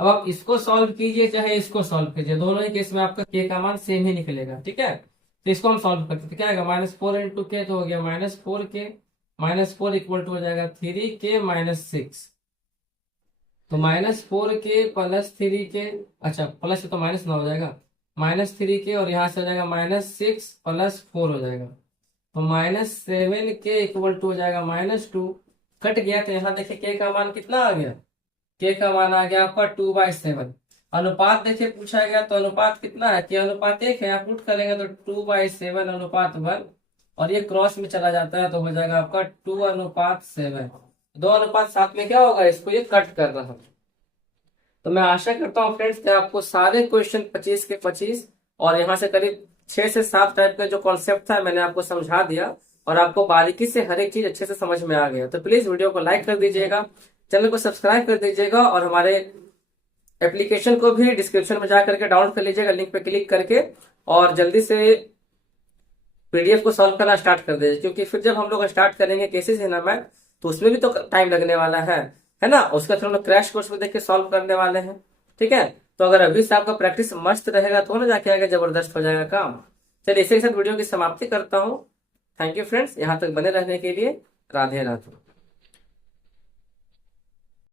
अब आप इसको सॉल्व कीजिए चाहे इसको सॉल्व कीजिए, दोनों ही केस में आपका k का मान सेम ही निकलेगा। ठीक है, तो इसको हम सॉल्व करते हैं, क्या आएगा -4 इंटू के तो हो गया -4k, -4 इक्वल टू हो जाएगा 3k-6, तो -4k + 3k, अच्छा प्लस है तो माइनस ना हो जाएगा, -3k और यहाँ से हो जाएगा -6 + 4 हो जाएगा, तो -7k इक्वल टू हो जाएगा -2। कट गया तो यहाँ देखिए k का मान कितना आ गया, k का मान आ गया आपका 2/7। अनुपात देखिए पूछा गया तो अनुपात कितना है, k/1 है, आप पुट करेंगे तो 2/7 = 1, और ये क्रॉस में चला जाता है तो हो जाएगा आपका 2:7। 2 अनुपात 7 में क्या होगा, इसको ये कट कर रहा है। तो मैं आशा करता हूँ फ्रेंड्स कि आपको सारे क्वेश्चन 25 के 25 और यहाँ से करीब 6 से 7 टाइप का जो कॉन्सेप्ट था मैंने आपको समझा दिया, और आपको बारीकी से हर एक चीज अच्छे से समझ में आ गया। तो प्लीज वीडियो को लाइक कर दीजिएगा, चैनल को सब्सक्राइब कर दीजिएगा, और हमारे एप्लीकेशन को भी डिस्क्रिप्शन में जा करके डाउनलोड कर लीजिएगा, लिंक पे क्लिक करके, और जल्दी से पीडीएफ को सॉल्व करना स्टार्ट कर दीजिए, क्योंकि फिर जब हम लोग स्टार्ट करेंगे केसेस है ना मैथ, तो उसमें भी तो टाइम लगने वाला है ना, उसका फिर हम लोग क्रैश कोर्स में देख के सॉल्व करने वाले हैं। ठीक है, तो अगर अभी से आपका प्रैक्टिस मस्त रहेगा तो ना जाके आगे जबरदस्त हो जाएगा काम। चलिए इसी के साथ वीडियो की समाप्ति करता हूँ। थैंक यू फ्रेंड्स, यहाँ तक बने रहने के लिए। राधे राधे।